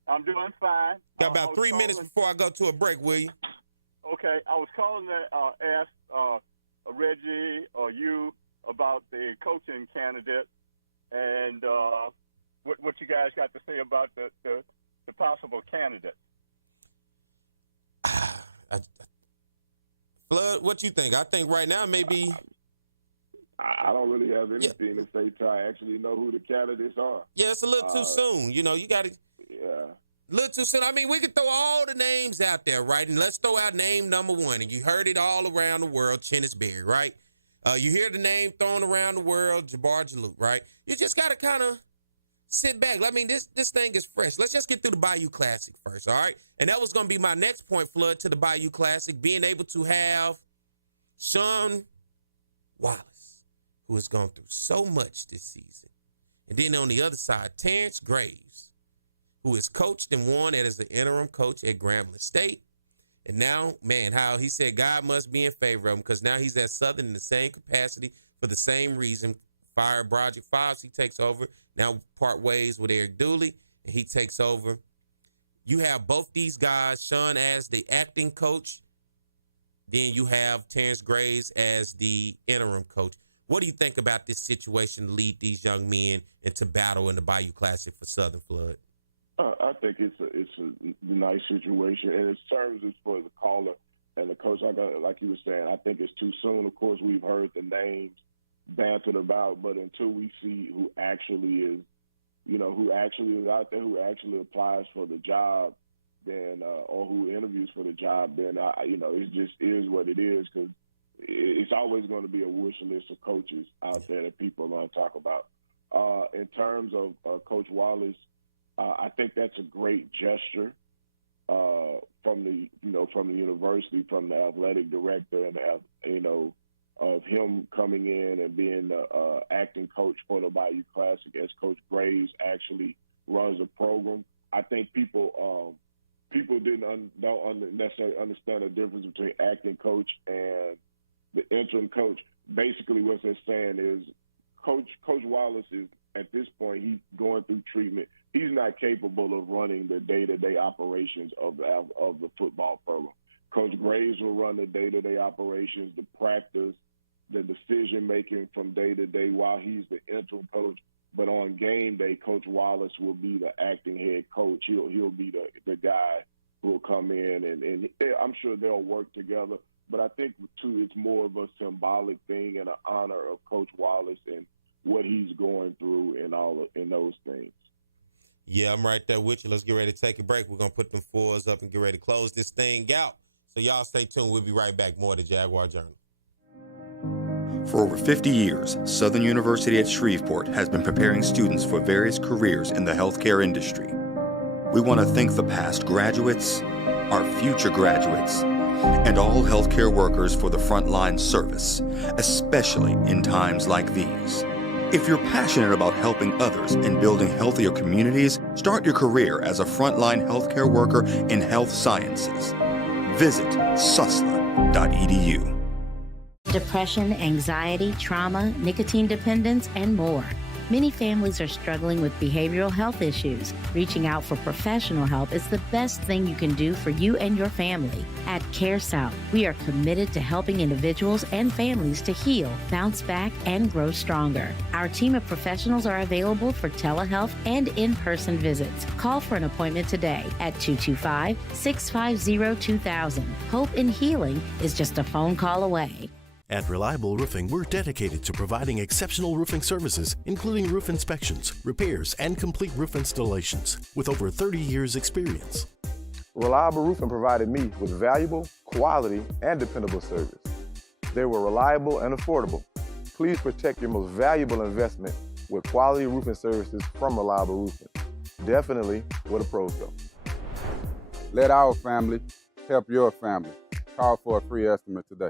I'm doing fine. Got about 3 minutes before I go to a break, William. Okay. I was calling to ask Reggie or you about the coaching candidate and what you guys got to say about the possible candidate. Flood, what you think? I think right now maybe. I don't really have anything to say till I actually know who the candidates are. Yeah, it's a little too soon. You know, you got to. Yeah. A little too soon. I mean, we could throw all the names out there, right? And let's throw out name number 1. And you heard it all around the world, Chennis Berry, right? You hear the name thrown around the world, Jaguar Journal, right? You just got to kind of sit back. I mean, this thing is fresh. Let's just get through the Bayou Classic first, all right? And that was going to be my next point, Flood, to the Bayou Classic, being able to have Sean Wallace, who has gone through so much this season. And then on the other side, Terrence Graves, who is coached and won as the interim coach at Grambling State. And now, man, how he said God must be in favor of him because now he's at Southern in the same capacity for the same reason. Fired Broderick Fobbs, he takes over. Now part ways with Eric Dooley, and he takes over. You have both these guys, Sean as the acting coach. Then you have Terrence Graves as the interim coach. What do you think about this situation to lead these young men into battle in the Bayou Classic for Southern, Flood? I think it's a nice situation, and in terms of for the caller and the coach, like you were saying, I think it's too soon. Of course, we've heard the names bantered about, but until we see who actually is, who actually is out there, who actually applies for the job, then or who interviews for the job, then it just is what it is because it's always going to be a wish list of coaches out there that people are going to talk about. In terms of Coach Wallace. I think that's a great gesture from the university, from the athletic director, and of him coming in and being the acting coach for the Bayou Classic as Coach Graves actually runs the program. I think people don't necessarily understand the difference between acting coach and the interim coach. Basically, what they're saying is Coach Wallace is at this point he's going through treatment. He's not capable of running the day-to-day operations of the football program. Coach Graves will run the day-to-day operations, the practice, the decision-making from day to day while he's the interim coach. But on game day, Coach Wallace will be the acting head coach. He'll be the guy who will come in, and I'm sure they'll work together. But I think, too, it's more of a symbolic thing and an honor of Coach Wallace and what he's going through in those things. Yeah, I'm right there with you. Let's get ready to take a break. We're going to put them fours up and get ready to close this thing out. So y'all stay tuned. We'll be right back. More of the Jaguar Journal. For over 50 years, Southern University at Shreveport has been preparing students for various careers in the healthcare industry. We want to thank the past graduates, our future graduates, and all healthcare workers for the frontline service, especially in times like these. If you're passionate about helping others and building healthier communities, start your career as a frontline healthcare worker in health sciences. Visit susla.edu. Depression, anxiety, trauma, nicotine dependence, and more. Many families are struggling with behavioral health issues. Reaching out for professional help is the best thing you can do for you and your family. At CareSouth, we are committed to helping individuals and families to heal, bounce back, and grow stronger. Our team of professionals are available for telehealth and in-person visits. Call for an appointment today at 225-650-2000. Hope in healing is just a phone call away. At Reliable Roofing, we're dedicated to providing exceptional roofing services, including roof inspections, repairs, and complete roof installations, with over 30 years' experience. Reliable Roofing provided me with valuable, quality, and dependable service. They were reliable and affordable. Please protect your most valuable investment with quality roofing services from Reliable Roofing. Definitely where the pros go. Let our family help your family. Call for a free estimate today.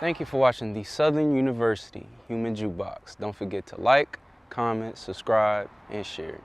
Thank you for watching the Southern University Human Jukebox. Don't forget to like, comment, subscribe, and share.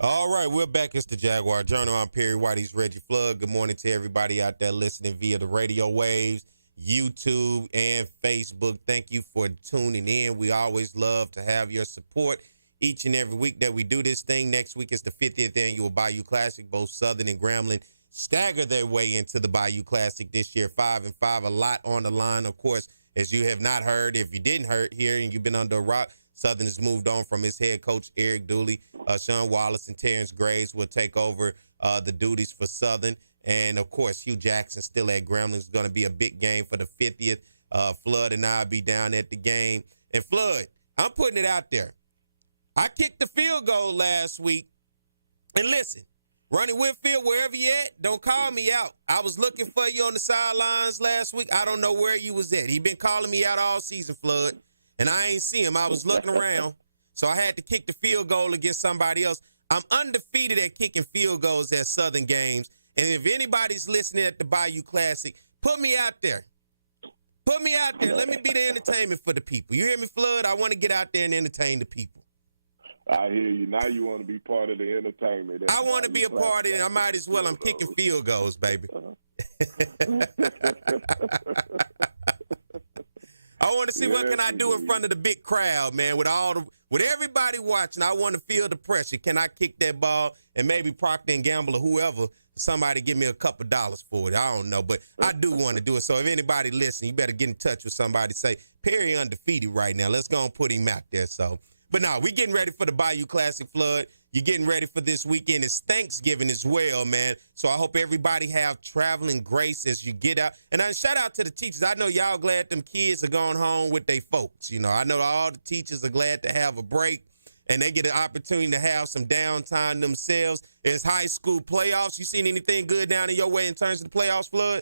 All right, we're back. It's the Jaguar Journal. I'm Perry White. He's Reggie Flood. Good morning to everybody out there listening via the radio waves, YouTube, and Facebook. Thank you for tuning in. We always love to have your support each and every week that we do this thing. Next week is the 50th annual Bayou Classic. Both Southern and Grambling stagger their way into the Bayou Classic this year, 5-5, a lot on the line. Of course, as you have not heard, if you didn't hear and you've been under a rock, Southern has moved on from his head coach, Eric Dooley. Sean Wallace and Terrence Graves will take over the duties for Southern. And, of course, Hugh Jackson still at Grambling. It's going to be a big game for the 50th. Flood and I will be down at the game. And Flood, I'm putting it out there. I kicked the field goal last week. And listen, Ronnie Whitfield, wherever you at, don't call me out. I was looking for you on the sidelines last week. I don't know where you was at. He been calling me out all season, Flood, and I ain't see him. I was looking around, so I had to kick the field goal against somebody else. I'm undefeated at kicking field goals at Southern games, and if anybody's listening at the Bayou Classic, put me out there. Put me out there. Let me be the entertainment for the people. You hear me, Flood? I want to get out there and entertain the people. I hear you. Now you want to be part of the entertainment. I want to be a part of it. I might as well. I'm kicking field goals, baby. I want to see what can I do in front of the big crowd, man, with everybody watching. I want to feel the pressure. Can I kick that ball and maybe Procter & Gamble or whoever, somebody give me a couple dollars for it? I don't know, but I do want to do it. So if anybody listening, you better get in touch with somebody. Say, Perry undefeated right now. Let's go and put him out there. So. But no, we getting ready for the Bayou Classic, Flood. You're getting ready for this weekend. It's Thanksgiving as well, man. So I hope everybody have traveling grace as you get out. And shout out to the teachers. I know y'all glad them kids are going home with their folks. You know, I know all the teachers are glad to have a break and they get an opportunity to have some downtime themselves. It's high school playoffs. You seen anything good down in your way in terms of the playoffs, Flood?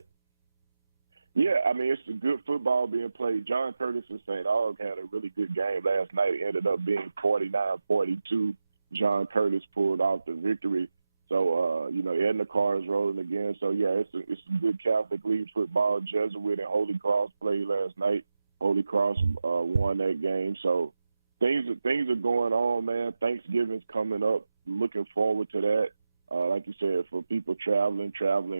Yeah, I mean, it's a good football being played. John Curtis and St. Aug had a really good game last night. It ended up being 49-42. John Curtis pulled off the victory. So, Edna Carr is rolling again. So, yeah, it's a good Catholic League football. Jesuit and Holy Cross played last night. Holy Cross won that game. So, things are going on, man. Thanksgiving's coming up. Looking forward to that. Like you said, for people traveling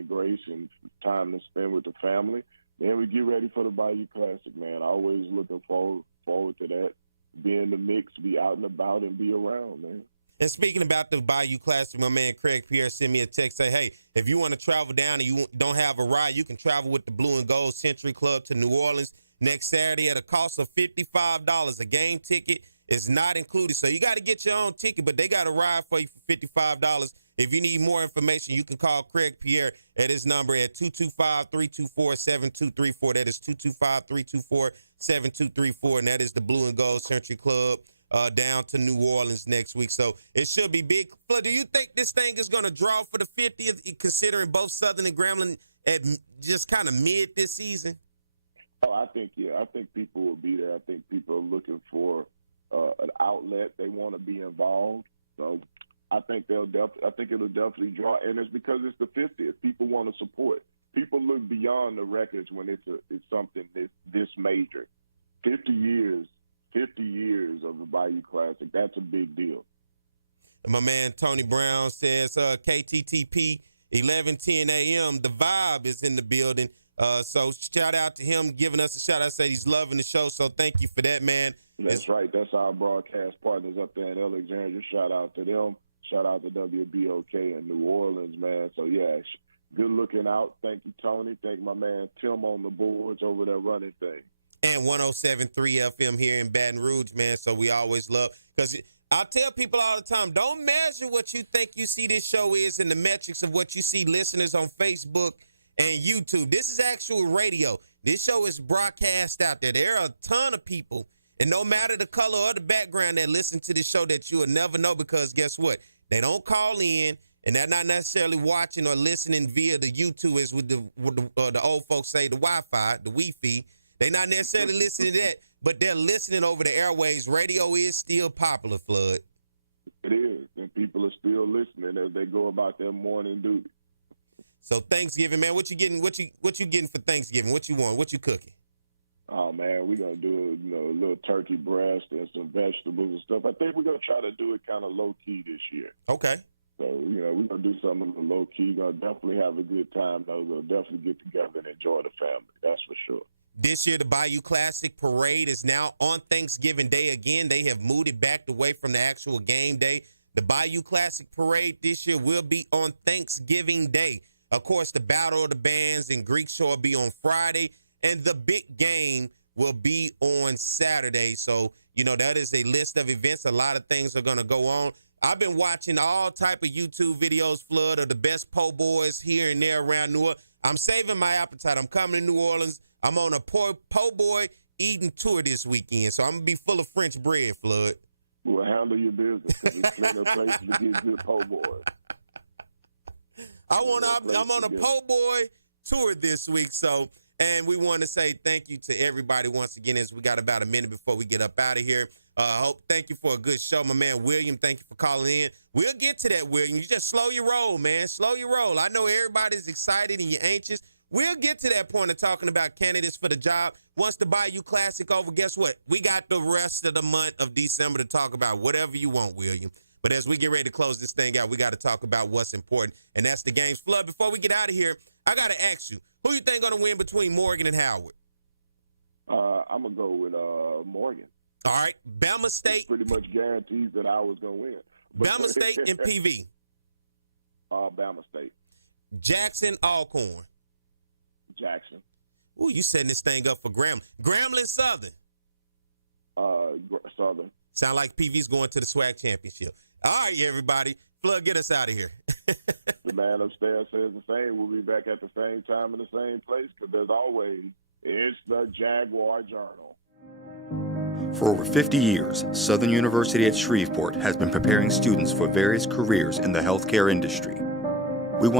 grace and time to spend with the family. Then we get ready for the Bayou Classic, man. Always looking forward to that. Be in the mix, be out and about, and be around, man. And speaking about the Bayou Classic, my man Craig Pierre sent me a text, say, hey, if you want to travel down and you don't have a ride, you can travel with the Blue and Gold Century Club to New Orleans next Saturday at a cost of $55. A game ticket is not included. So you got to get your own ticket, but they got a ride for you for $55. If you need more information, you can call Craig Pierre at his number at 225-324-7234. That is 225-324-7234, and that is the Blue and Gold Century Club down to New Orleans next week. So it should be big. Flood, do you think this thing is going to draw for the 50th, considering both Southern and Grambling at just kind of mid this season? Oh, I think people will be there. I think people are looking for an outlet. They want to be involved. So I think it'll definitely draw, and it's because it's the 50th. People want to support. People look beyond the records when it's something this major. 50 years of the Bayou Classic. That's a big deal. My man Tony Brown says KTTP 11:10 a.m. The vibe is in the building. So shout out to him, giving us a shout out. Say he's loving the show. So thank you for that, man. That's right. That's our broadcast partners up there in Alexandria. Shout out to them. Shout out to WBOK in New Orleans, man. So, yeah, good looking out. Thank you, Tony. Thank my man Tim on the boards over there running things. And 107.3 FM here in Baton Rouge, man. So we always love, because I tell people all the time, don't measure what you think you see this show is in the metrics of what you see listeners on Facebook and YouTube. This is actual radio. This show is broadcast out there. There are a ton of people, and no matter the color or the background, that listen to this show that you will never know, because guess what? They don't call in, and they're not necessarily watching or listening via the YouTube, as with the old folks say, the Wi-Fi, the Wi-Fi. They're not necessarily listening to that, but they're listening over the airwaves. Radio is still popular, Flood. It is, and people are still listening as they go about their morning duty. So Thanksgiving, man, what you getting? What you getting for Thanksgiving? What you want? What you cooking? Oh man, we're gonna do a little turkey breast and some vegetables and stuff. I think we're gonna try to do it kind of low key this year. Okay. So we're gonna do something low key. Gonna definitely have a good time though. We'll definitely get together and enjoy the family. That's for sure. This year, the Bayou Classic Parade is now on Thanksgiving Day again. They have moved it back away from the actual game day. The Bayou Classic Parade this year will be on Thanksgiving Day. Of course, the Battle of the Bands in Greek Shore will be on Friday, and the big game will be on Saturday. So, that is a list of events. A lot of things are going to go on. I've been watching all type of YouTube videos, Flood, of the best po' boys here and there around New Orleans. I'm saving my appetite. I'm coming to New Orleans. I'm on a po' boy eating tour this weekend, so I'm going to be full of French bread, Flood. Well, handle your business. There's plenty of places to get good po' boys. I'm on a po' boy tour this week, and we want to say thank you to everybody once again as we got about a minute before we get up out of here. Thank you for a good show, my man William. Thank you for calling in. We'll get to that, William. You just slow your roll, man. Slow your roll. I know everybody's excited and you're anxious. We'll get to that point of talking about candidates for the job. Once the Bayou Classic over, guess what? We got the rest of the month of December to talk about whatever you want, William. But as we get ready to close this thing out, we got to talk about what's important, and that's the games. Flood, before we get out of here, I got to ask you, who you think going to win between Morgan and Howard? I'm going to go with Morgan. All right, Bama State. It pretty much guarantees that I was going to win. Bama State and PV. Bama State. Jackson, Alcorn. Jackson. Ooh, you setting this thing up for Grambling. Grambling, Southern. Southern. Sound like PV's going to the SWAC championship. All right, everybody. Flood, get us out of here. The man upstairs says the same. We'll be back at the same time in the same place because, as always, it's the Jaguar Journal. For over 50 years, Southern University at Shreveport has been preparing students for various careers in the healthcare industry. We want to